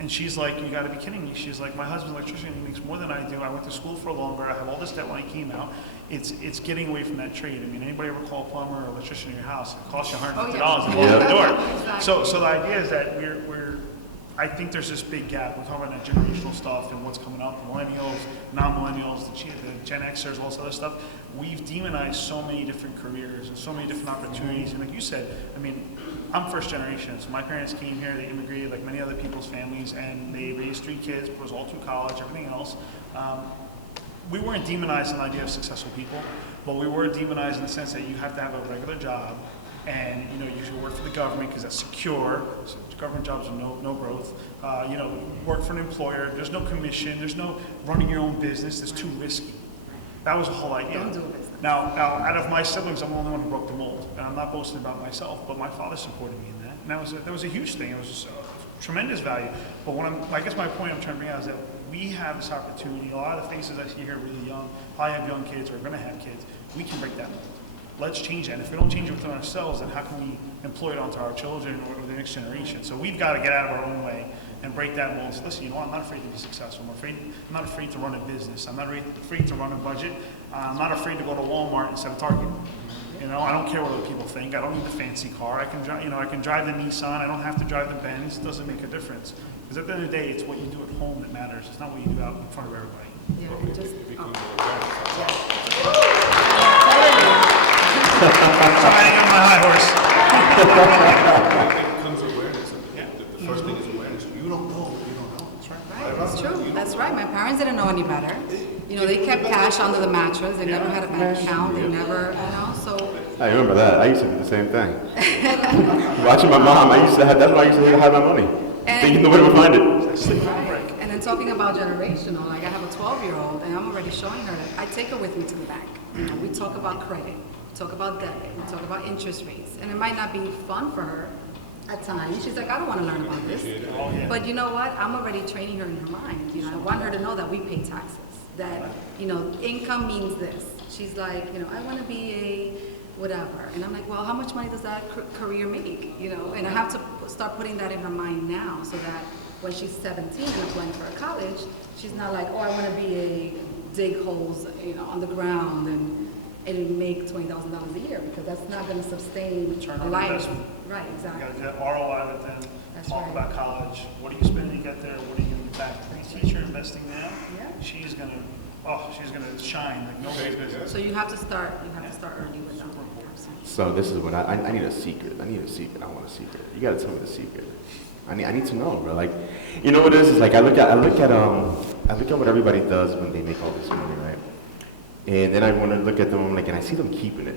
And she's like, you gotta be kidding me. She's like, my husband's an electrician, he makes more than I do. I went to school for longer, I have all this debt when I came out. It's getting away from that trade. I mean, anybody ever call a plumber or electrician in your house? It costs you $150 to walk in the door. Exactly. So the idea is that I think there's this big gap. We're talking about that generational stuff and what's coming up, millennials, non-millennials, the Gen Xers, all this other stuff. We've demonized so many different careers and so many different opportunities. And like you said, I mean, I'm first generation, so my parents came here, they immigrated like many other people's families, and they raised 3 kids, put us all through college, everything else. We weren't demonized in the idea of successful people, but we were demonized in the sense that you have to have a regular job, and you should work for the government because that's secure. So government jobs are no growth. Work for an employer. There's no commission. There's no running your own business. It's too risky. That was the whole idea. Don't do business. Now, out of my siblings, I'm the only one who broke the mold, and I'm not boasting about myself, but my father supported me in that, and that was a huge thing. It was just tremendous value. But I guess my point I'm trying to bring out is that we have this opportunity. A lot of the faces I see here are really young, probably have young kids or are going to have kids. We can break that mold. Let's change that. And if we don't change it within ourselves, then how can we employ it onto our children or the next generation? So we've got to get out of our own way and break that mold. So listen, I'm not afraid to be successful. I'm not afraid to run a business. I'm not afraid to run a budget. I'm not afraid to go to Walmart instead of Target. I don't care what other people think. I don't need the fancy car. I can drive. I can drive the Nissan. I don't have to drive the Benz. It doesn't make a difference. Because at the end of the day, it's what you do at home that matters. It's not what you do out in front of everybody. Yeah, and just, Trying on my high horse. It comes awareness. The first thing is awareness. You don't know. right, that's true. That's right. My parents didn't know any better. They kept cash under the mattress. They never had a bank account. They never, so. I remember that. I used to do the same thing. Watching my mom, that's why I used to hide my money. Thinking nobody would find it. Right. And then talking about generational, like I have a 12-year-old, and I'm already showing her that I take her with me to the bank. We talk about credit, we talk about debit, we talk about interest rates, and it might not be fun for her at times. She's like, I don't want to learn about this. But you know what? I'm already training her in her mind. I want her to know that we pay taxes, that, income means this. She's like, I want to be a whatever. And I'm like, well, how much money does that career make? And I have to start putting that in her mind now so that when she's 17 and applying for a college, she's not like, oh, I want to be a dig holes, on the ground and make $20,000 a year, because that's not going to sustain a life. Right, exactly. You got to get ROI with them. Talk about college. What are you spending to get there? What are you going to get back? You teach her investing now. Yeah. She's going to shine like nobody's business. So you have to start early with them. So this is what I need a secret. I want a secret. You gotta tell me the secret. I need to know, bro. Like, what it is like I look at what everybody does when they make all this money, right? And then I want to look at them, and I see them keeping it.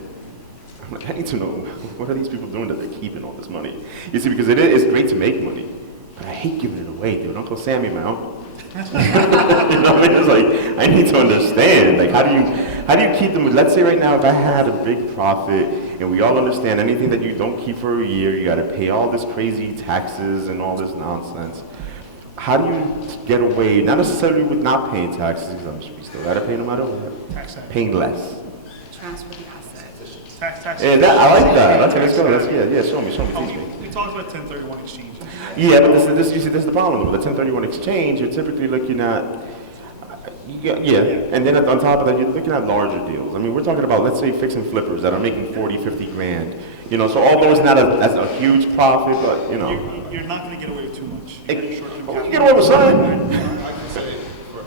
I'm like, I need to know, what are these people doing that they're keeping all this money? You see, because it is great to make money, but I hate giving it away, dude. Uncle Sammy, my uncle. It's like, I need to understand, like, How do you keep them? Let's say right now, if I had a big profit, and we all understand anything that you don't keep for a year, you got to pay all this crazy taxes and all this nonsense. How do you get away, not necessarily with not paying taxes, because I'm sure you still got to pay no matter what, Tax. paying less? Transfer the asset. Tax. And that, I like that. Okay, let's go. Yeah, show me, teach me. We talked about 1031 exchange. Yeah, but you see, this is the problem. With the 1031 exchange, you're typically looking at, and then on top of that, you're looking at larger deals. I mean, we're talking about, let's say, fix and flippers that are making 40, 50 grand. You know, so although it's not that's a huge profit, but, you know. You're not going to get away with too much. You get away with something. I can say, for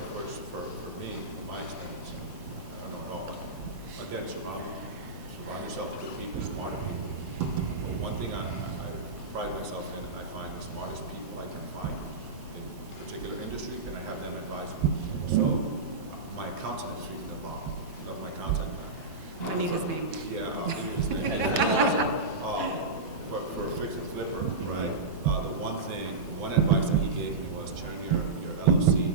me, my experience, I don't know, but again, surround yourself with people, smart people. But one thing I pride myself in, I find the smartest people I can find in a particular industry, and I have them advise me. So, my accountant is speaking about, my accountant. I need his name. Yeah, I'll give you his name. For a fix and flipper, right? The one advice that he gave me was turn your LLC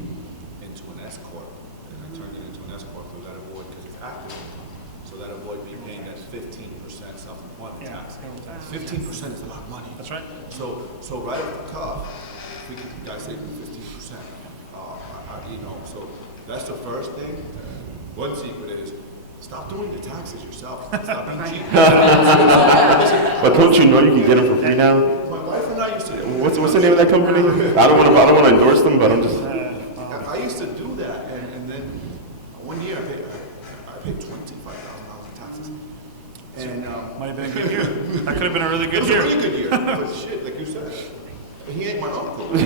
into an S corp, and I turned it into an S corp so that avoid, because it's active income, so that avoid me paying that 15% self-employment tax. 15% is a lot of money. That's right. So right off the cuff, we can guys say 15%. So that's the first thing. One secret is stop doing the taxes yourself. Stop being cheap. But don't you know you can get them for free now? My wife and I used to. What's the name of that company? I don't want to endorse them, but I'm just. I used to do that, and then one year I paid $25,000 in taxes. And Might have been a good year. That could have been a really it good was year. a really good year. But shit, like you said, he ain't my uncle. He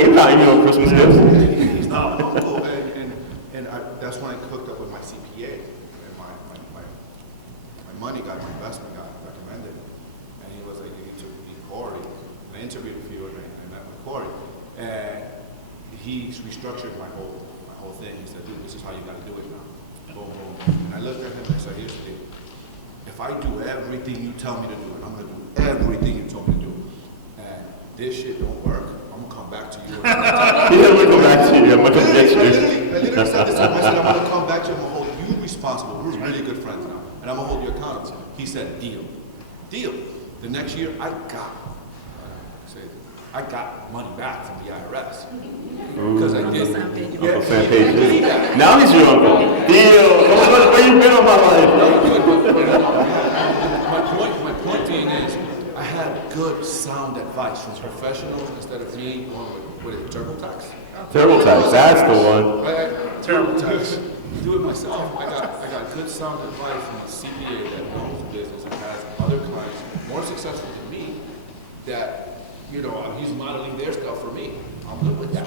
ain't buying you no Christmas gifts. He's not my uncle, and that's when I hooked up with my CPA, and my money guy, my investment guy recommended, and he was like, you need to be Corey. And I interviewed a few, and I met with Corey, and he restructured my whole thing. He said, dude, this is how you got to do it now. Boom, boom, boom. And I looked at him and I said, here's the deal. If I do everything you tell me to do, and I'm going to do everything you told me to do, and this shit don't work, I'm going to come back to you. He's going to come back to you. I'm going to come get you. I literally said this to him. I said, I'm going to come back to you. I'm going to hold you responsible. We're really good friends now. And I'm going to hold you accountable. He said, deal. Deal. The next year, I got money back from the IRS. Because I did. Uncle Sam Page. Now he's your uncle. Deal. Where you been all my life? My point being is, I had good, sound advice from professionals instead of me going with TurboTax. TurboTax, that's the one. Terrible tax. Do it myself. I got good, sound advice from a CPA that knows business and has other clients more successful than me. That he's modeling their stuff for me. I'm good with that.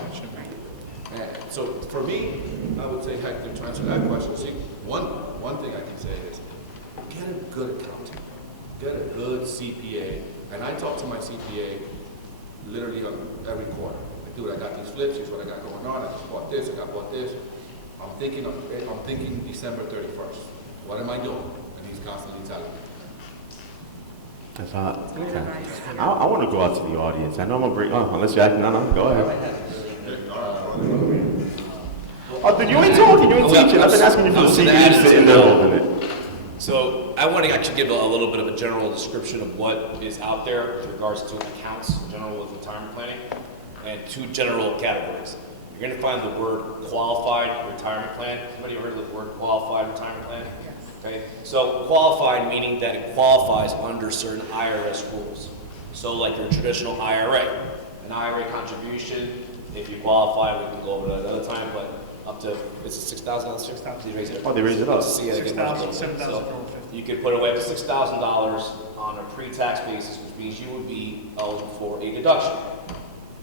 And so for me, I would say, heck, to answer that question, see, one thing I can say is, get a good accountant, get a good CPA, and I talk to my CPA literally on every quarter. Like, dude, I got these flips, here's what I got going on, I just bought this, I bought this. I'm thinking December 31st. What am I doing? And he's constantly telling me. That's hot. Okay. I want to go out to the audience. I know I'm going to bring, unless you're acting, no, go ahead. Oh, dude, you ain't talking, you ain't teaching. I've been asking you for the CPA to sit in there holding it. So I want to actually give a little bit of a general description of what is out there with regards to accounts in general with retirement planning, and two general categories. You're going to find the word qualified retirement plan. Anybody heard of the word qualified retirement plan? Yes. Okay. So qualified meaning that it qualifies under certain IRS rules. So like your traditional IRA, an IRA contribution. If you qualify, we can go over that another time, but up to, is it $6,000? $6,000. They raise it. Oh, they raised it up. See, I get $6,000, more. $7,000, So you could put away up to $6,000 on a pre-tax basis, which means you would be eligible for a deduction.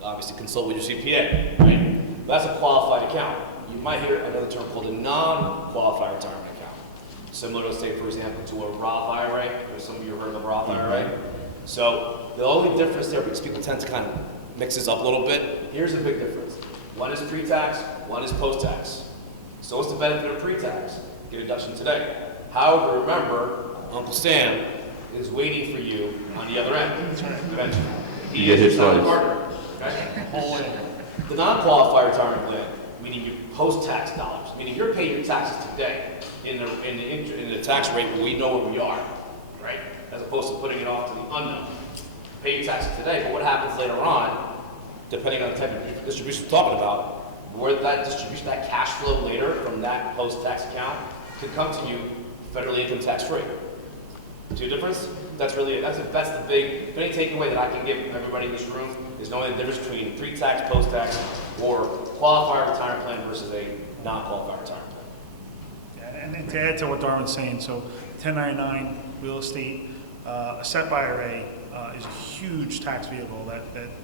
Obviously, consult with your CPA, right? That's a qualified account. You might hear another term called a non-qualified retirement account. Similar to, say, for example, to a Roth IRA, or some of you have heard of a Roth IRA. So the only difference there, because people tend to kind of mix this up a little bit, here's the big difference. One is pre-tax, one is post-tax. So what's the benefit of pre-tax? Get a deduction today. However, remember, Uncle Sam is waiting for you on the other end. Eventually. You get his He is your choice. partner. Okay? The non-qualified retirement plan meaning your post-tax dollars, meaning you're paying your taxes today in the tax rate where we know where we are, right? As opposed to putting it off to the unknown. Pay your taxes today, but what happens later on, depending on the type of distribution we're talking about, where that distribution, that cash flow later from that post-tax account could come to you federally income tax-free. See the difference? That's really it. That's the big takeaway that I can give everybody in this room is knowing the difference between pre-tax, post-tax, or qualifier retirement plan versus a non-qualifier retirement plan. Yeah, and to add to what Darwin's saying, so 1099 real estate, a SEP IRA is a huge tax vehicle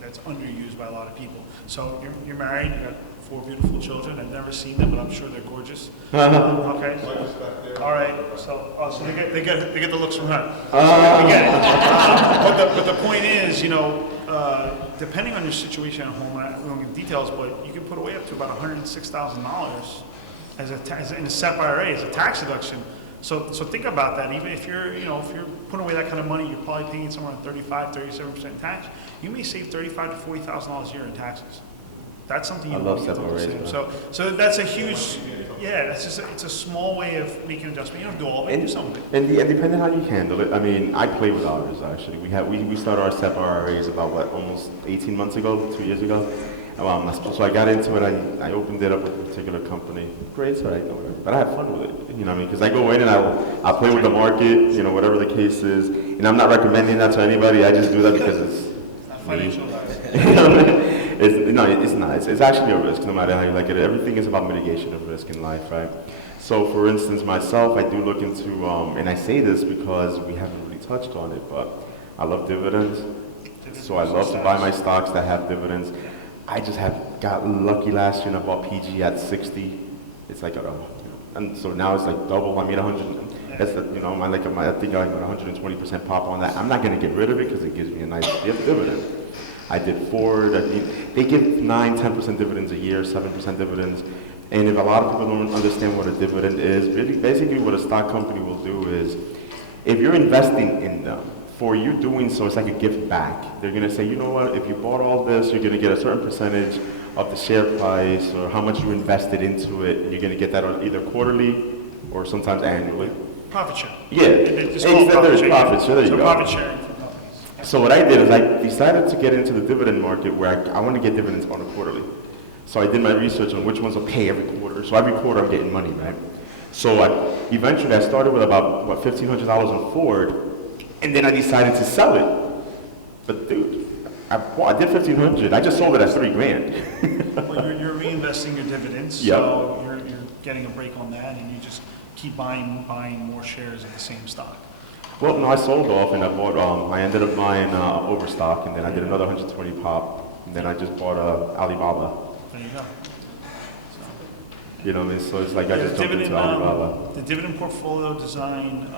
that's underused by a lot of people. So you're married, you got 4 beautiful children. I've never seen them, but I'm sure they're gorgeous. Okay. All right. So they get the looks from her. So we get it. But the point is, depending on your situation at home, I don't give details, but you can put away up to about $106,000 in a SEP IRA as a tax deduction. So think about that. Even if you're putting away that kind of money, you're probably paying somewhere around 37% tax. You may save $35,000 to $40,000 a year in taxes. That's something you love want to separation. So that's a huge, it's a small way of making an adjustment. You don't do all of it, do some of it. And depending on how you handle it, I mean, I play with ours actually. We started our SEP RRAs about almost 18 months ago, 2 years ago. So I got into it. I opened it up with a particular company. Great, so I know it, but I have fun with it. You know what I mean? Because I go in and I play with the market. Whatever the case is. And I'm not recommending that to anybody. I just do that because it's not financial advice. It's not. It's actually a risk, no matter how you like it. Everything is about mitigation of risk in life, right? So, for instance, myself, I do look into, and I say this because we haven't really touched on it, but I love dividends. So I love to buy my stocks that have dividends. I just got lucky last year and I bought PG at 60. It's like and so now it's like double. I mean, 100. That's I think I got 120% pop on that. I'm not going to get rid of it because it gives me a nice dividend. I did Ford. They give 9-10% dividends a year, 7% dividends. And if a lot of people don't understand what a dividend is, really, basically what a stock company will do is, if you're investing in them, for you doing so, it's like a gift back. They're going to say, you know what, if you bought all this, you're going to get a certain percentage of the share price or how much you invested into it, and you're going to get that on either quarterly or sometimes annually. Profit share. Yeah, It's called there's profit share. There you go. Profit sharing for companies. So what I did is I decided to get into the dividend market where I want to get dividends on a quarterly. So I did my research on which ones will pay every quarter. So every quarter I'm getting money, right? So eventually I started with about, $1,500 on Ford, and then I decided to sell it. But dude, I did $1,500. I just sold it at $3,000. Well, you're reinvesting your dividends, Yep. so you're getting a break on that, and you just keep buying more shares of the same stock. Well, no, I sold off and I bought, I ended up buying Overstock, and then I did another 120 pop, and then I just bought Alibaba. There you go. You know what I mean? So it's like I just jumped into Alibaba. The dividend portfolio design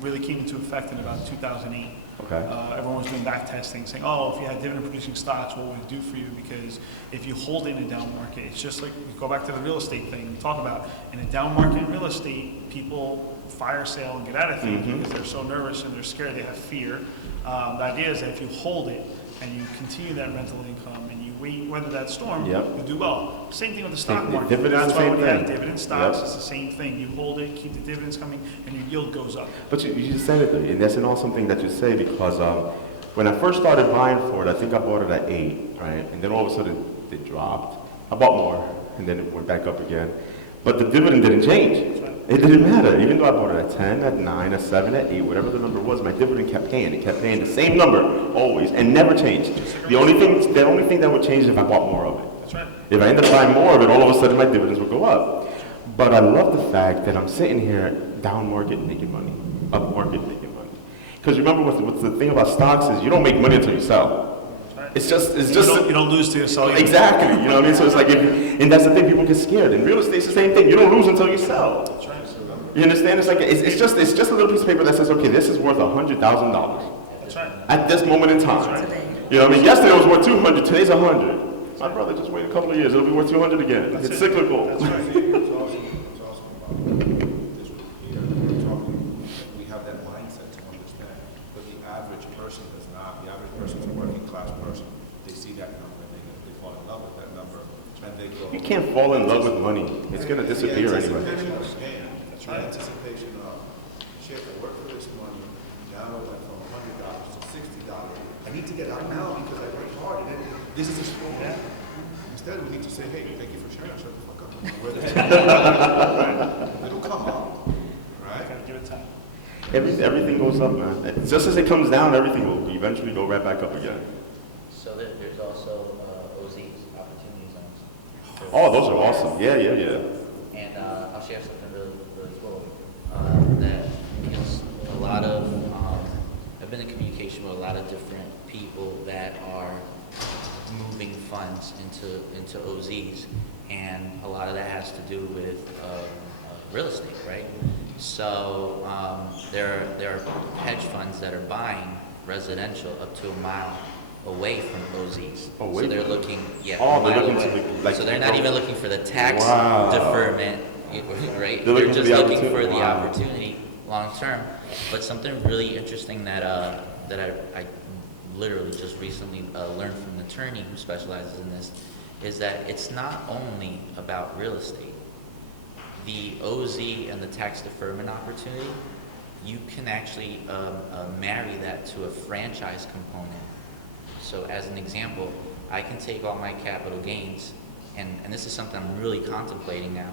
really came into effect in about 2008. Okay. Everyone was doing back testing, saying, oh, if you had dividend producing stocks, what would it do for you? Because if you hold it in a down market, it's just like, you go back to the real estate thing, we talk about, in a down market in real estate, people fire sale and get out of things because they're so nervous and they're scared, they have fear. The idea is that if you hold it and you continue that rental income and you weather that storm, you do well. Same thing with the stock market. That's why when you have dividend stocks, it's the same thing. You hold it, keep the dividends coming, and your yield goes up. But you just said it though, and that's not something that you say because when I first started buying for it, I think I bought it at 8, right? And then all of a sudden it dropped. I bought more, and then it went back up again. But the dividend didn't change. It didn't matter. Even though I bought it at 10, at 9, at 7, at 8, whatever the number was, my dividend kept paying. It kept paying the same number always and never changed. The only thing that would change is if I bought more of it. That's right. If I ended up buying more of it, all of a sudden my dividends would go up. But I love the fact that I'm sitting here down market making money, up market making money. Because remember what's the thing about stocks is you don't make money until you sell. It's just you don't lose till you sell. Exactly. You know what I mean? So it's like, and that's the thing, people get scared. In real estate, it's the same thing. You don't lose until you sell. That's right. You understand? It's like it's just a little piece of paper that says, okay, this is worth $100,000. That's right. At this moment in time. You know what I mean? Yesterday it was worth 200. Today's 100. My brother, just wait a couple of years. It'll be worth 200 again. That's it's it. cyclical. That's right. It's also about this. We have that mindset to understand, but the average person does not. The average person is a working class person. They see that number and they fall in love with that number. and they go. You can't fall in love with money. It's gonna disappear The anyway. anticipation of gain, the anticipation of, shit, I work for this money, now it went from $100 to $60. I need to get out now because I worked hard, and this is a small. Instead, we need to say, hey, thank you for sharing, shut the fuck up. It'll come up, right? Gotta give it time. Everything goes up, man. Just as it comes down, everything will eventually go right back up again. So there's also OZs, opportunity zones. Oh, those are awesome. Yeah, yeah, yeah. And I'll share something really, really cool. That because a lot of I've been in communication with a lot of different people that are moving funds into OZs, and a lot of that has to do with real estate, right? So there are hedge funds that are buying residential up to a mile away from OZs. Away So they're from- looking, yeah, Oh, a they're mile looking away. to like. So they're not even looking for the tax Wow. deferment, right? They're looking for just the looking for opportunity. the Wow. opportunity long term. But something really interesting that I literally just recently learned from an attorney who specializes in this is that it's not only about real estate. The OZ and the tax deferment opportunity, you can actually marry that to a franchise component. So as an example, I can take all my capital gains, and this is something I'm really contemplating now,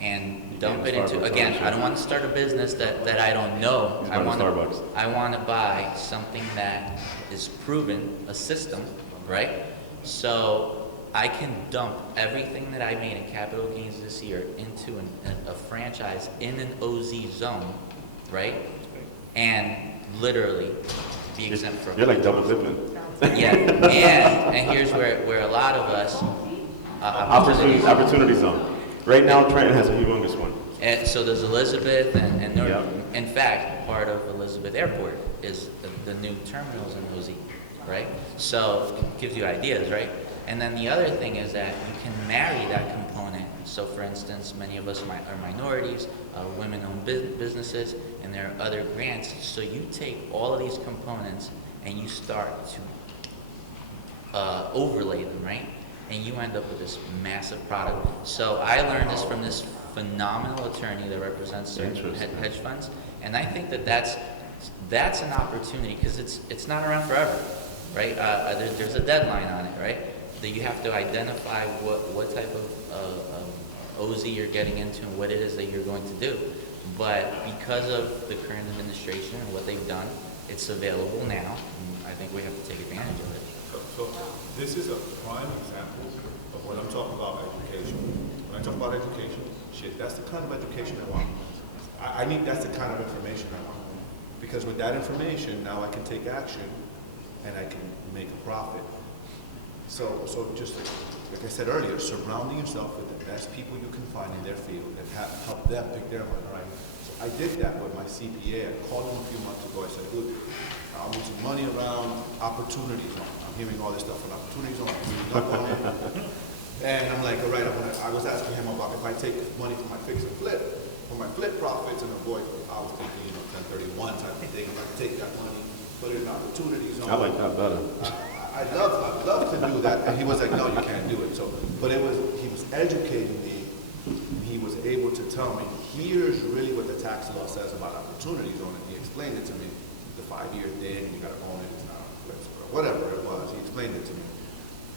and dump it into, again, I don't want to start a business that I don't know. He's going to Starbucks. I want to buy something that is proven, a system, right? So I can dump everything that I made in capital gains this year into a franchise in an OZ zone, right? And literally be exempt from. You're like double dipping. Yeah, and here's where a lot of us Opportunity zone. Right now, Trenton has a humongous one. And so there's Elizabeth and North. Yeah. In fact, part of Elizabeth Airport is the new terminals in OZ, right? So it gives you ideas, right? And then the other thing is that you can marry that component. So for instance, many of us are minorities, women-owned businesses, and there are other grants. So you take all of these components and you start to overlay them, right? And you end up with this massive product. So I learned this from this phenomenal attorney that represents certain hedge funds, and I think that's an opportunity because it's not around forever, right? There's a deadline on it, right? That you have to identify what type of OZ you're getting into and what it is that you're going to do. But because of the current administration and what they've done, it's available now. And I think we have to take advantage of it. So this is a prime example of when I'm talking about education. When I talk about education, shit, that's the kind of education I want. That's the kind of information I want. Because with that information, now I can take action and I can make a profit. So just like I said earlier, surrounding yourself with the best people you can find in their field and help them pick their one, right? So I did that with my CPA. I called him a few months ago. I said, dude, I want some money around opportunities. I'm hearing all this stuff on opportunities. I'm reading up on it. And I'm like, all right, I was asking him about if I take money from my fix and flip, for my flip profits and avoid, I was thinking, 1031 type of thing. If I could take that money, put it in opportunities. I like that better. I'd love to do that. And he was like, no, you can't do it. So, but he was educating me. He was able to tell me, here's really what the tax law says about opportunities on it. He explained it to me. The 5-year thing, you gotta own it, it's not or whatever it was. He explained it to me.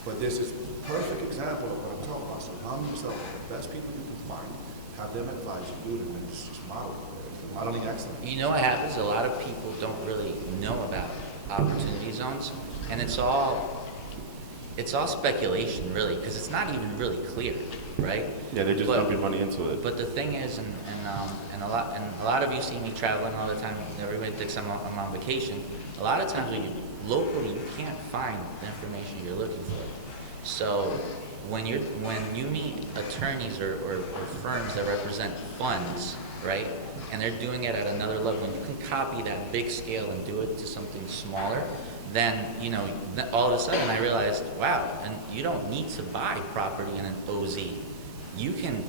But this is a perfect example of what I'm talking about. So surround yourself with the best people you can find, have them advise you, do them, and just model it. Modeling excellence. You know what happens? A lot of people don't really know about opportunity zones, and it's all speculation, really, because it's not even really clear, right? Yeah, they just dump your money into it. But the thing is, and a lot of you see me traveling all the time. Everybody thinks I'm on vacation. A lot of times when you locally, you can't find the information you're looking for. So when you meet attorneys or firms that represent funds, right? And they're doing it at another level, and you can copy that big scale and do it to something smaller, then, all of a sudden I realized, wow, and you don't need to buy property in an OZ. You can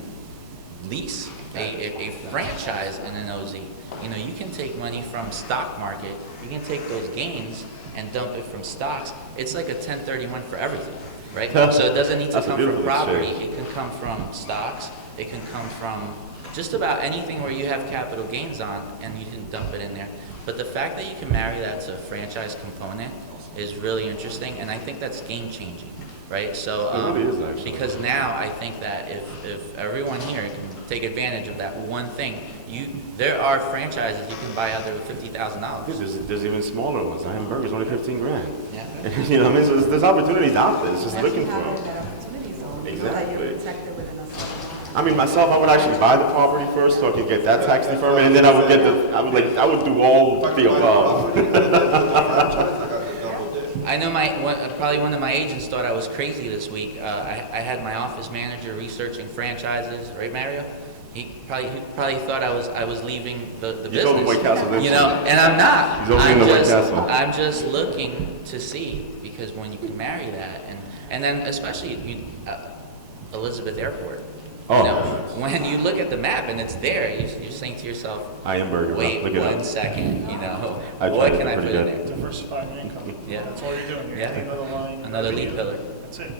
lease a franchise in an OZ. You can take money from stock market, you can take those gains and dump it from stocks. It's like a 1031 for everything. right? So it doesn't need to That's a come from beautiful property. exchange. It can come from stocks. It can come from just about anything where you have capital gains on, and you can dump it in there. But the fact that you can marry that to a franchise component is really interesting, and I think that's game changing, right? So It really is, actually. because now I think that if everyone here can take advantage of that one thing, there are franchises you can buy out there with $50,000. There's even smaller ones. I am Burger's only 15 grand. Yeah. You know what I mean? So there's opportunities out there. It's just That's looking for having them. that opportunity zone. You know Exactly. that you're protected within a certain. I mean, myself, I would actually buy the property first so I could get that tax deferment, and then I would do all the above. I know probably one of my agents thought I was crazy this week. I had my office manager researching franchises, right, Mario? He probably thought I was leaving the business. You're going to White Castle this You know, week. and I'm not. He's opening the White Castle. I'm just looking to see, because when you can marry that, and then especially Elizabeth Airport. Oh. You know, when you look at the map and it's there, you're saying to yourself, I am Burger. wait Look it up. 1 second, you know, I tried what it, can I put pretty in good. there? Diversify your income. Yeah. That's all you're doing. You're Yeah. adding another line. Another lead pillar. That's it.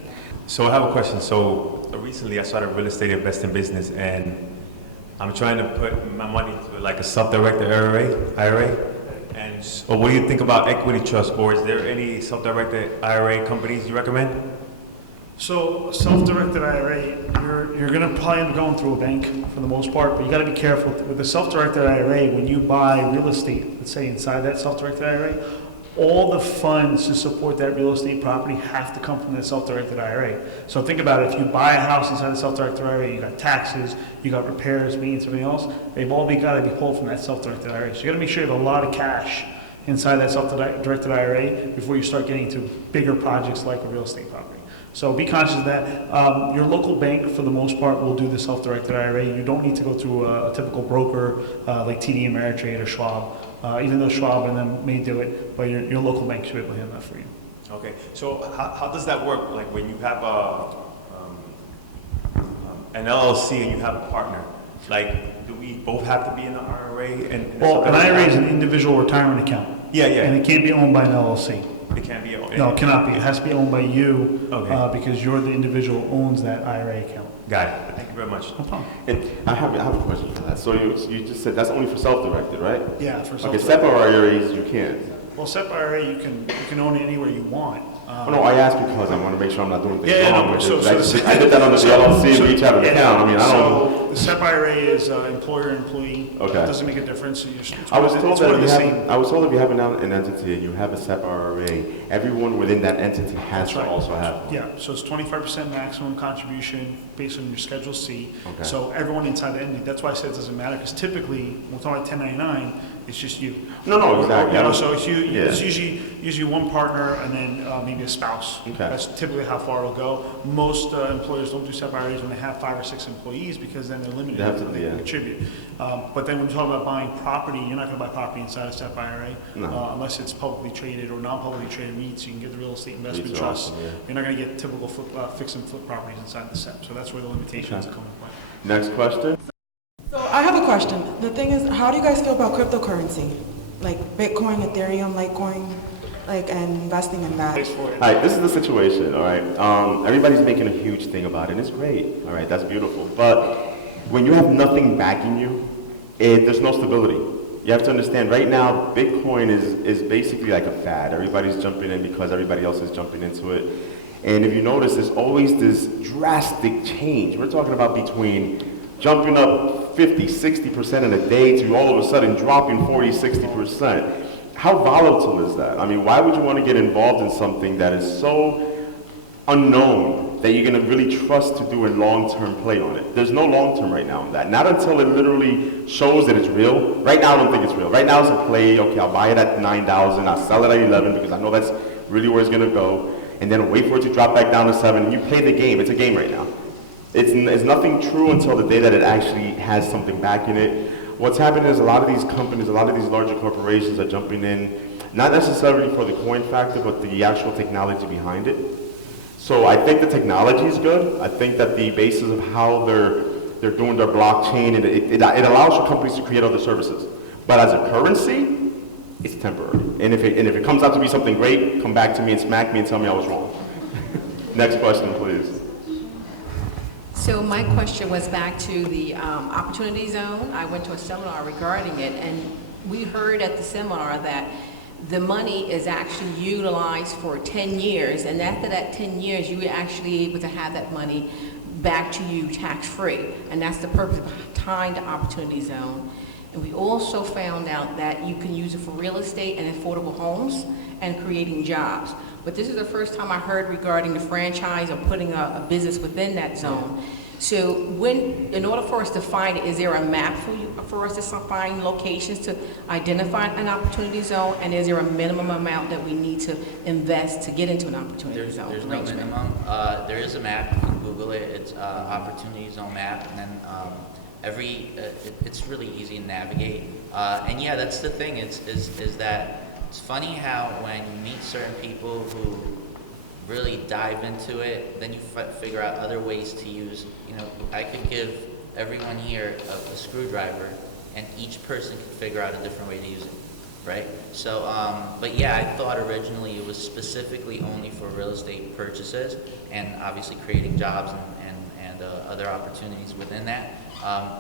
So I have a question. So recently I started real estate investing business, and I'm trying to put my money to like a self-directed IRA. And so what do you think about equity trust, or is there any self-directed IRA companies you recommend? So self-directed IRA, you're going to probably end up going through a bank for the most part, but you got to be careful with the self-directed IRA. When you buy real estate, let's say inside that self-directed IRA, all the funds to support that real estate property have to come from that self-directed IRA. So think about it. If you buy a house inside the self-directed IRA, you got taxes, you got repairs, maintenance, everything else. They've all got to be pulled from that self-directed IRA. So you got to make sure you have a lot of cash inside that self-directed IRA before you start getting into bigger projects like a real estate property. So be conscious of that. Your local bank, for the most part, will do the self-directed IRA. You don't need to go through a typical broker like TD Ameritrade or Schwab, even though Schwab and them may do it, but your local bank should be able to handle that for you. Okay. So how does that work? Like when you have an LLC and you have a partner, like do we both have to be in the IRA? And Well, an IRA is an individual retirement account. Yeah. And it can't be owned by an LLC. It can't be. No, it cannot be. It has to be owned by you Okay. because you're the individual who owns that IRA account. Got it. Thank you very much. No problem. And I have a question for that. So you just said that's only for self-directed, right? Yeah, for Okay, self-directed. SEPA IRAs you can't. Well, SEP IRA, you can own it anywhere you want. Oh, no, I asked because I want to make sure I'm not doing things Yeah, wrong. no, with so- it. so the- I did that under the LLC, so- we each have an yeah, account. I mean, I don't. So the SEP IRA is employer-employee. Okay. It doesn't make a difference. It's I was one told of that the if same. I was told if you have an entity and you have a SEPA IRA, everyone within that entity has That's to right. also have one. Yeah, so it's 25% maximum contribution based on your Schedule C. Okay. So everyone inside the entity, that's why I said it doesn't matter, because typically, when we're talking about 1099, it's just you. No, exactly. You know, so it's Yeah. usually one partner and then maybe a spouse. Okay. That's typically how far it'll go. Most employers don't do SEP IRAs when they have 5 or 6 employees, because then they're limited They have to, what they yeah. can contribute. But then when you talk about buying property, you're not going to buy property inside a SEP IRA No. unless it's publicly traded or non-publicly traded REITs. You can get the real estate investment REITs are trust. awesome, yeah. You're not going to get typical fix and flip properties inside the SEP. So that's where the limitations Okay. come into play. Next question. So I have a question. The thing is, how do you guys feel about cryptocurrency? Like Bitcoin, Ethereum, Litecoin, and investing in that? Thanks for it. All right, this is the situation, all right? Everybody's making a huge thing about it, and it's great, all right? That's beautiful. But when you have nothing backing you, there's no stability. You have to understand, right now, Bitcoin is basically like a fad. Everybody's jumping in because everybody else is jumping into it. And if you notice, there's always this drastic change. We're talking about between jumping up 50, 60% in a day to all of a sudden dropping 40, 60%. How volatile is that? I mean, why would you want to get involved in something that is so unknown that you're going to really trust to do a long-term play on it? There's no long-term right now on that. Not until it literally shows that it's real. Right now, I don't think it's real. Right now, it's a play. Okay, I'll buy it at 9,000. I'll sell it at 11 because I know that's really where it's going to go. And then wait for it to drop back down to 7. And you play the game. It's a game right now. It's nothing true until the day that it actually has something back in it. What's happening is a lot of these companies, a lot of these larger corporations are jumping in, not necessarily for the coin factor, but the actual technology behind it. So I think the technology is good. I think that the basis of how they're doing their blockchain, it allows for companies to create other services. But as a currency, it's temporary. And if it comes out to be something great, come back to me and smack me and tell me I was wrong. Next question, please. So my question was back to the Opportunity Zone. I went to a seminar regarding it, and we heard at the seminar that the money is actually utilized for 10 years, and after that 10 years, you were actually able to have that money back to you tax-free, and that's the purpose behind the Opportunity Zone. And we also found out that you can use it for real estate and affordable homes and creating jobs. But this is the first time I heard regarding the franchise or putting a business within that zone. So in order for us to find it, is there a map for us to find locations to identify an opportunity zone? And is there a minimum amount that we need to invest to get into an opportunity zone? There's no minimum. There is a map. You can Google it. It's Opportunity Zone map, and then it's really easy to navigate. And yeah, that's the thing. Is that it's funny how when you meet certain people who really dive into it, then you figure out other ways to use. You know, I could give everyone here a screwdriver, and each person could figure out a different way to use it, right? So, but yeah, I thought originally it was specifically only for real estate purchases, and obviously creating jobs and other opportunities within that.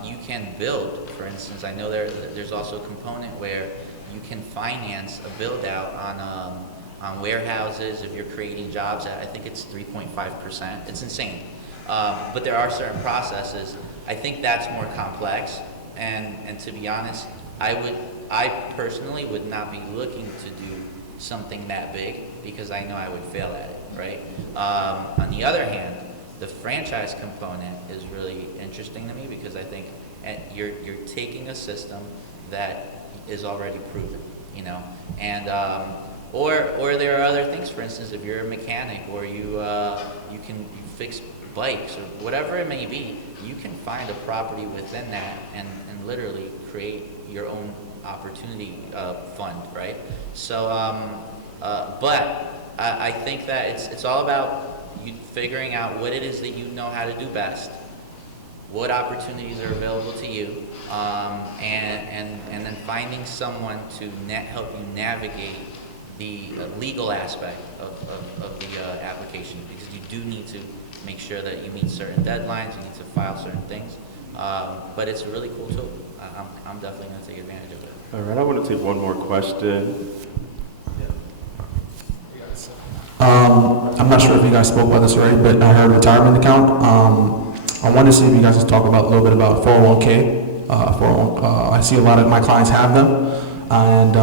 You can build, for instance. I know there's also a component where you can finance a build out on warehouses if you're creating jobs at, I think it's 3.5%. It's insane. But there are certain processes. I think that's more complex. And to be honest, I personally would not be looking to do something that big because I know I would fail at it, right? On the other hand, the franchise component is really interesting to me because I think you're taking a system that is already proven, you know, and or there are other things. For instance, if you're a mechanic or you fix bikes or whatever it may be, you can find a property within that and literally create your own opportunity fund, right? So, but I think that it's all about you figuring out what it is that you know how to do best, what opportunities are available to you, and then finding someone to help you navigate the legal aspect of the application, because you do need to make sure that you meet certain deadlines, you need to file certain things, but it's a really cool tool. I'm definitely going to take advantage of it. All right, I want to take one more question. I'm not sure if you guys spoke about this already, but I heard retirement account. I wanted to see if you guys could talk about a little bit about 401k. I see a lot of my clients have them, and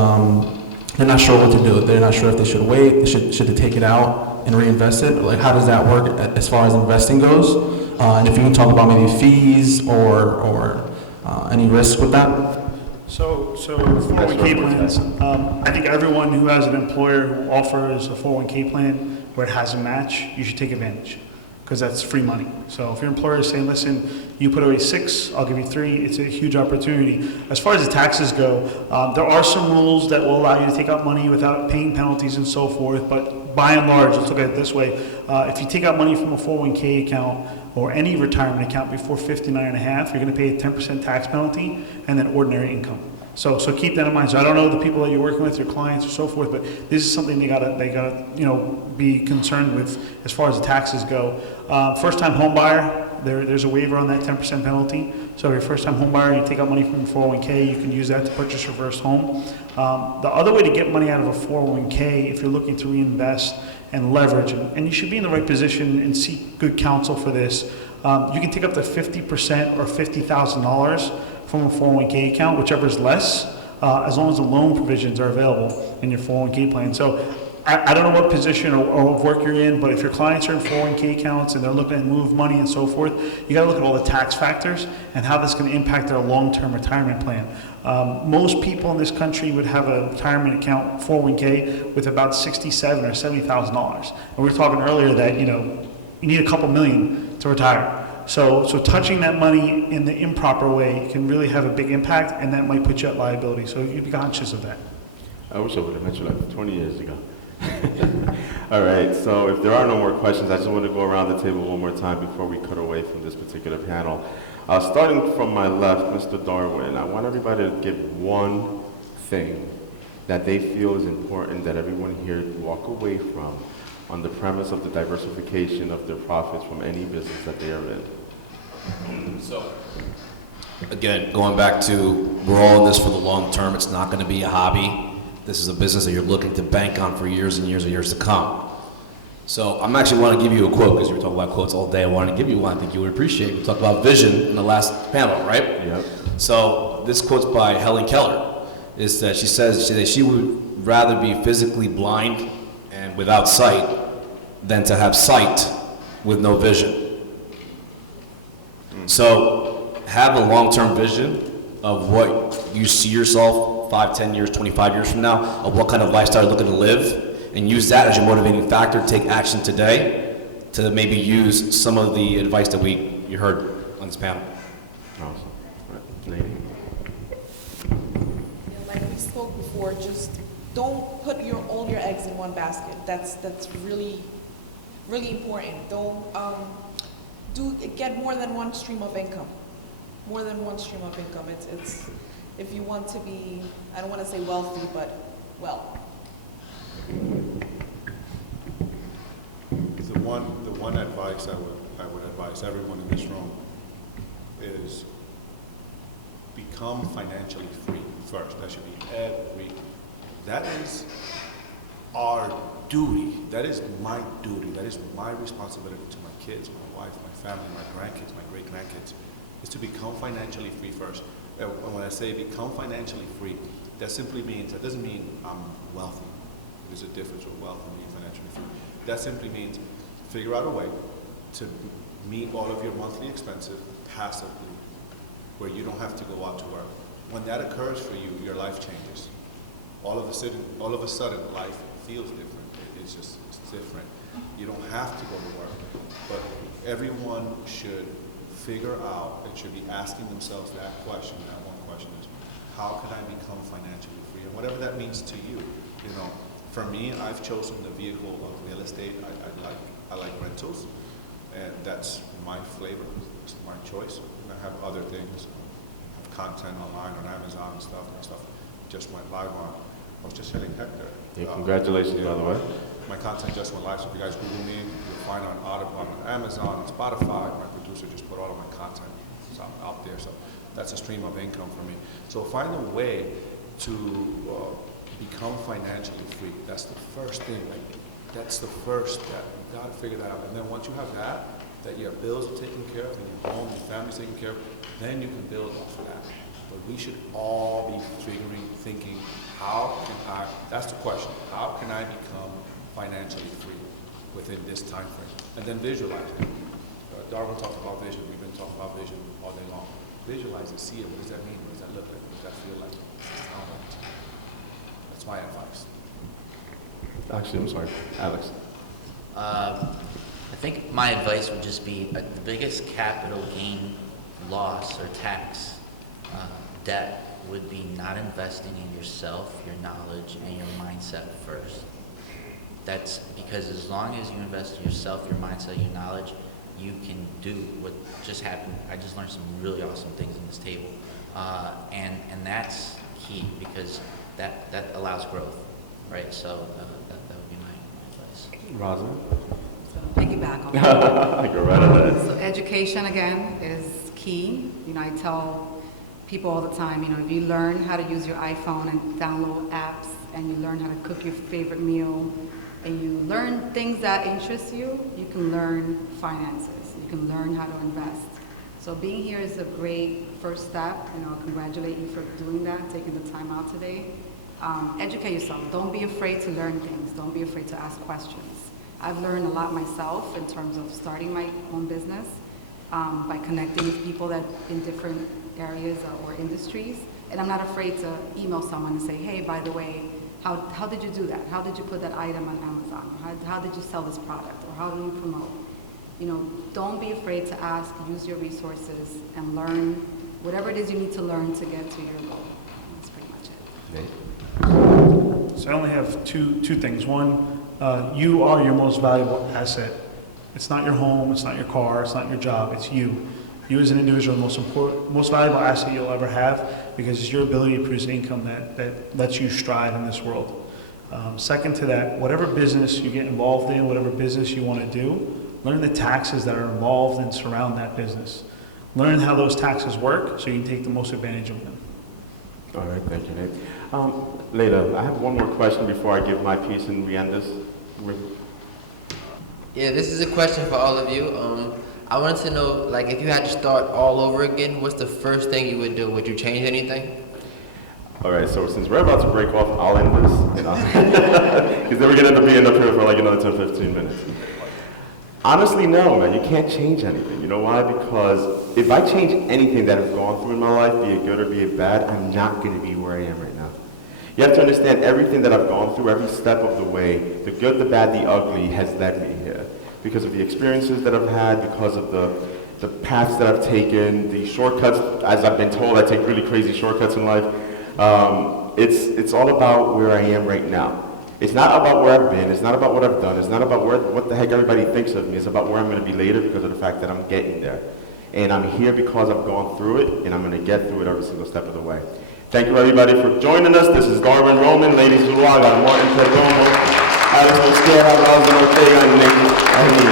they're not sure what to do. They're not sure if they should wait, should they take it out and reinvest it? Like, how does that work as far as investing goes? And if you can talk about maybe fees or any risk with that? So 401k plans, I think everyone who has an employer who offers a 401k plan where it has a match, you should take advantage, because that's free money. So if your employer is saying, listen, you put away 6, I'll give you 3, it's a huge opportunity. As far as the taxes go, there are some rules that will allow you to take out money without paying penalties and so forth, but by and large, let's look at it this way. If you take out money from a 401k account or any retirement account before 59 and a half, you're going to pay a 10% tax penalty and then ordinary income. So keep that in mind. So I don't know the people that you're working with, your clients or so forth, but this is something they gotta be concerned with as far as the taxes go. First-time home buyer, there's a waiver on that 10% penalty. So if you're a first-time home buyer, you take out money from a 401k, you can use that to purchase your first home. The other way to get money out of a 401k, if you're looking to reinvest and leverage, and you should be in the right position and seek good counsel for this, you can take up to 50% or $50,000 from a 401k account, whichever is less, as long as the loan provisions are available in your 401k plan. So I don't know what position or work you're in, but if your clients are in 401k accounts and they're looking to move money and so forth, you got to look at all the tax factors and how that's going to impact their long-term retirement plan. Most people in this country would have a retirement account, 401k, with about $67,000 or $70,000. And we were talking earlier that you need a couple million to retire. So touching that money in the improper way can really have a big impact, and that might put you at liability. So you'd be conscious of that. I wish I would have met you like 20 years ago. All right, so if there are no more questions, I just want to go around the table one more time before we cut away from this particular panel. Starting from my left, Mr. Darwin, I want everybody to give one thing that they feel is important that everyone here walk away from on the premise of the diversification of their profits from any business that they are in. So, again, going back to, we're all in this for the long term. It's not going to be a hobby. This is a business that you're looking to bank on for years and years and years to come. So I'm actually want to give you a quote, because you were talking about quotes all day. I wanted to give you one I think you would appreciate. We talked about vision in the last panel, right? Yep. So this quote's by Helen Keller. Is that she says that she would rather be physically blind and without sight than to have sight with no vision. So have a long-term vision of what you see yourself 5, 10 years, 25 years from now, of what kind of lifestyle you're looking to live, and use that as your motivating factor to take action today to maybe use some of the advice that you heard on this panel. Awesome. Right. Lady? Like we spoke before, just don't put all your eggs in one basket. That's really, really important. Don't get more than one stream of income. More than one stream of income. It's if you want to be, I don't want to say wealthy, but well. The one advice I would advise everyone in this room is become financially free first. That should be that is our duty. That is my duty. That is my responsibility to my kids, my wife, my family, my grandkids, my great-grandkids, is to become financially free first. And when I say become financially free, that simply means, that doesn't mean I'm wealthy. There's a difference with wealth and being financially free. That simply means figure out a way to meet all of your monthly expenses passively, where you don't have to go out to work. When that occurs for you, your life changes. All of a sudden, life feels different. It's different. You don't have to go to work, but everyone should figure out, and should be asking themselves that question. That one question is, how can I become financially free? And whatever that means to you, you know. For me, I've chosen the vehicle of real estate. I like rentals, and that's my flavor. It's my choice. And I have other things. I have content online on Amazon and stuff. Just went live on. I was just telling Hector. Yeah, congratulations, by the way. My content just went live. So if you guys Google me, you'll find on Audible, on Amazon, on Spotify. My producer just put all of my content out there. So that's a stream of income for me. So find a way to become financially free. That's the first thing. That's the first step. You gotta figure that out. And then once you have that your bills are taken care of, and your home, your family's taken care of, then you can build off of that. But we should all be thinking, that's the question, how can I become financially free within this time frame? And then visualize it. Darwin talked about vision. We've been talking about vision all day long. Visualize it, see it. What does that mean? What does that look like? What does that feel like? Sound like? That's my advice. Actually, I'm sorry, Alex. I think my advice would just be the biggest capital gain loss or tax debt would be not investing in yourself, your knowledge, and your mindset first. That's because as long as you invest in yourself, your mindset, your knowledge, you can do what just happened. I just learned some really awesome things in this table. And that's key, because that allows growth, right? So that would be my advice. Rosa? So piggyback on that. Go right ahead. So education, again, is key. You know, I tell people all the time, you know, if you learn how to use your iPhone and download apps, and you learn how to cook your favorite meal, and you learn things that interest you, you can learn finances. You can learn how to invest. So being here is a great first step, and I'll congratulate you for doing that, taking the time out today. Educate yourself. Don't be afraid to learn things. Don't be afraid to ask questions. I've learned a lot myself in terms of starting my own business by connecting with people that in different areas or industries. And I'm not afraid to email someone and say, hey, by the way, how did you do that? How did you put that item on Amazon? How did you sell this product? Or how do you promote? You know, don't be afraid to ask, use your resources, and learn whatever it is you need to learn to get to your goal. That's pretty much it. So I only have two things. One, you are your most valuable asset. It's not your home, it's not your car, it's not your job, it's you. You as an individual, the most valuable asset you'll ever have, because it's your ability to produce income that lets you strive in this world. Second to that, whatever business you get involved in, whatever business you want to do, learn the taxes that are involved and surround that business. Learn how those taxes work so you can take the most advantage of them. All right, thank you, Nate. Leila, I have one more question before I give my piece and we end this. Yeah, this is a question for all of you. I wanted to know, like, if you had to start all over again, what's the first thing you would do? Would you change anything? All right, so since we're about to break off, I'll end this, you know, because then we're gonna end up being up here for like another 10, 15 minutes. Honestly, no, man, you can't change anything. You know why? Because if I change anything that I've gone through in my life, be it good or be it bad, I'm not gonna be where I am right now. You have to understand everything that I've gone through, every step of the way, the good, the bad, the ugly, has led me here. Because of the experiences that I've had, because of the paths that I've taken, the shortcuts, as I've been told, I take really crazy shortcuts in life. It's all about where I am right now. It's not about where I've been, it's not about what I've done, it's not about what the heck everybody thinks of me, it's about where I'm gonna be later because of the fact that I'm getting there. And I'm here because I've gone through it, and I'm gonna get through it every single step of the way. Thank you everybody for joining us. This is Garvin Roman, Ladies Zuluaga, Martin Perdomo, Alex Mosquera, Rosa Ortega, and Nick.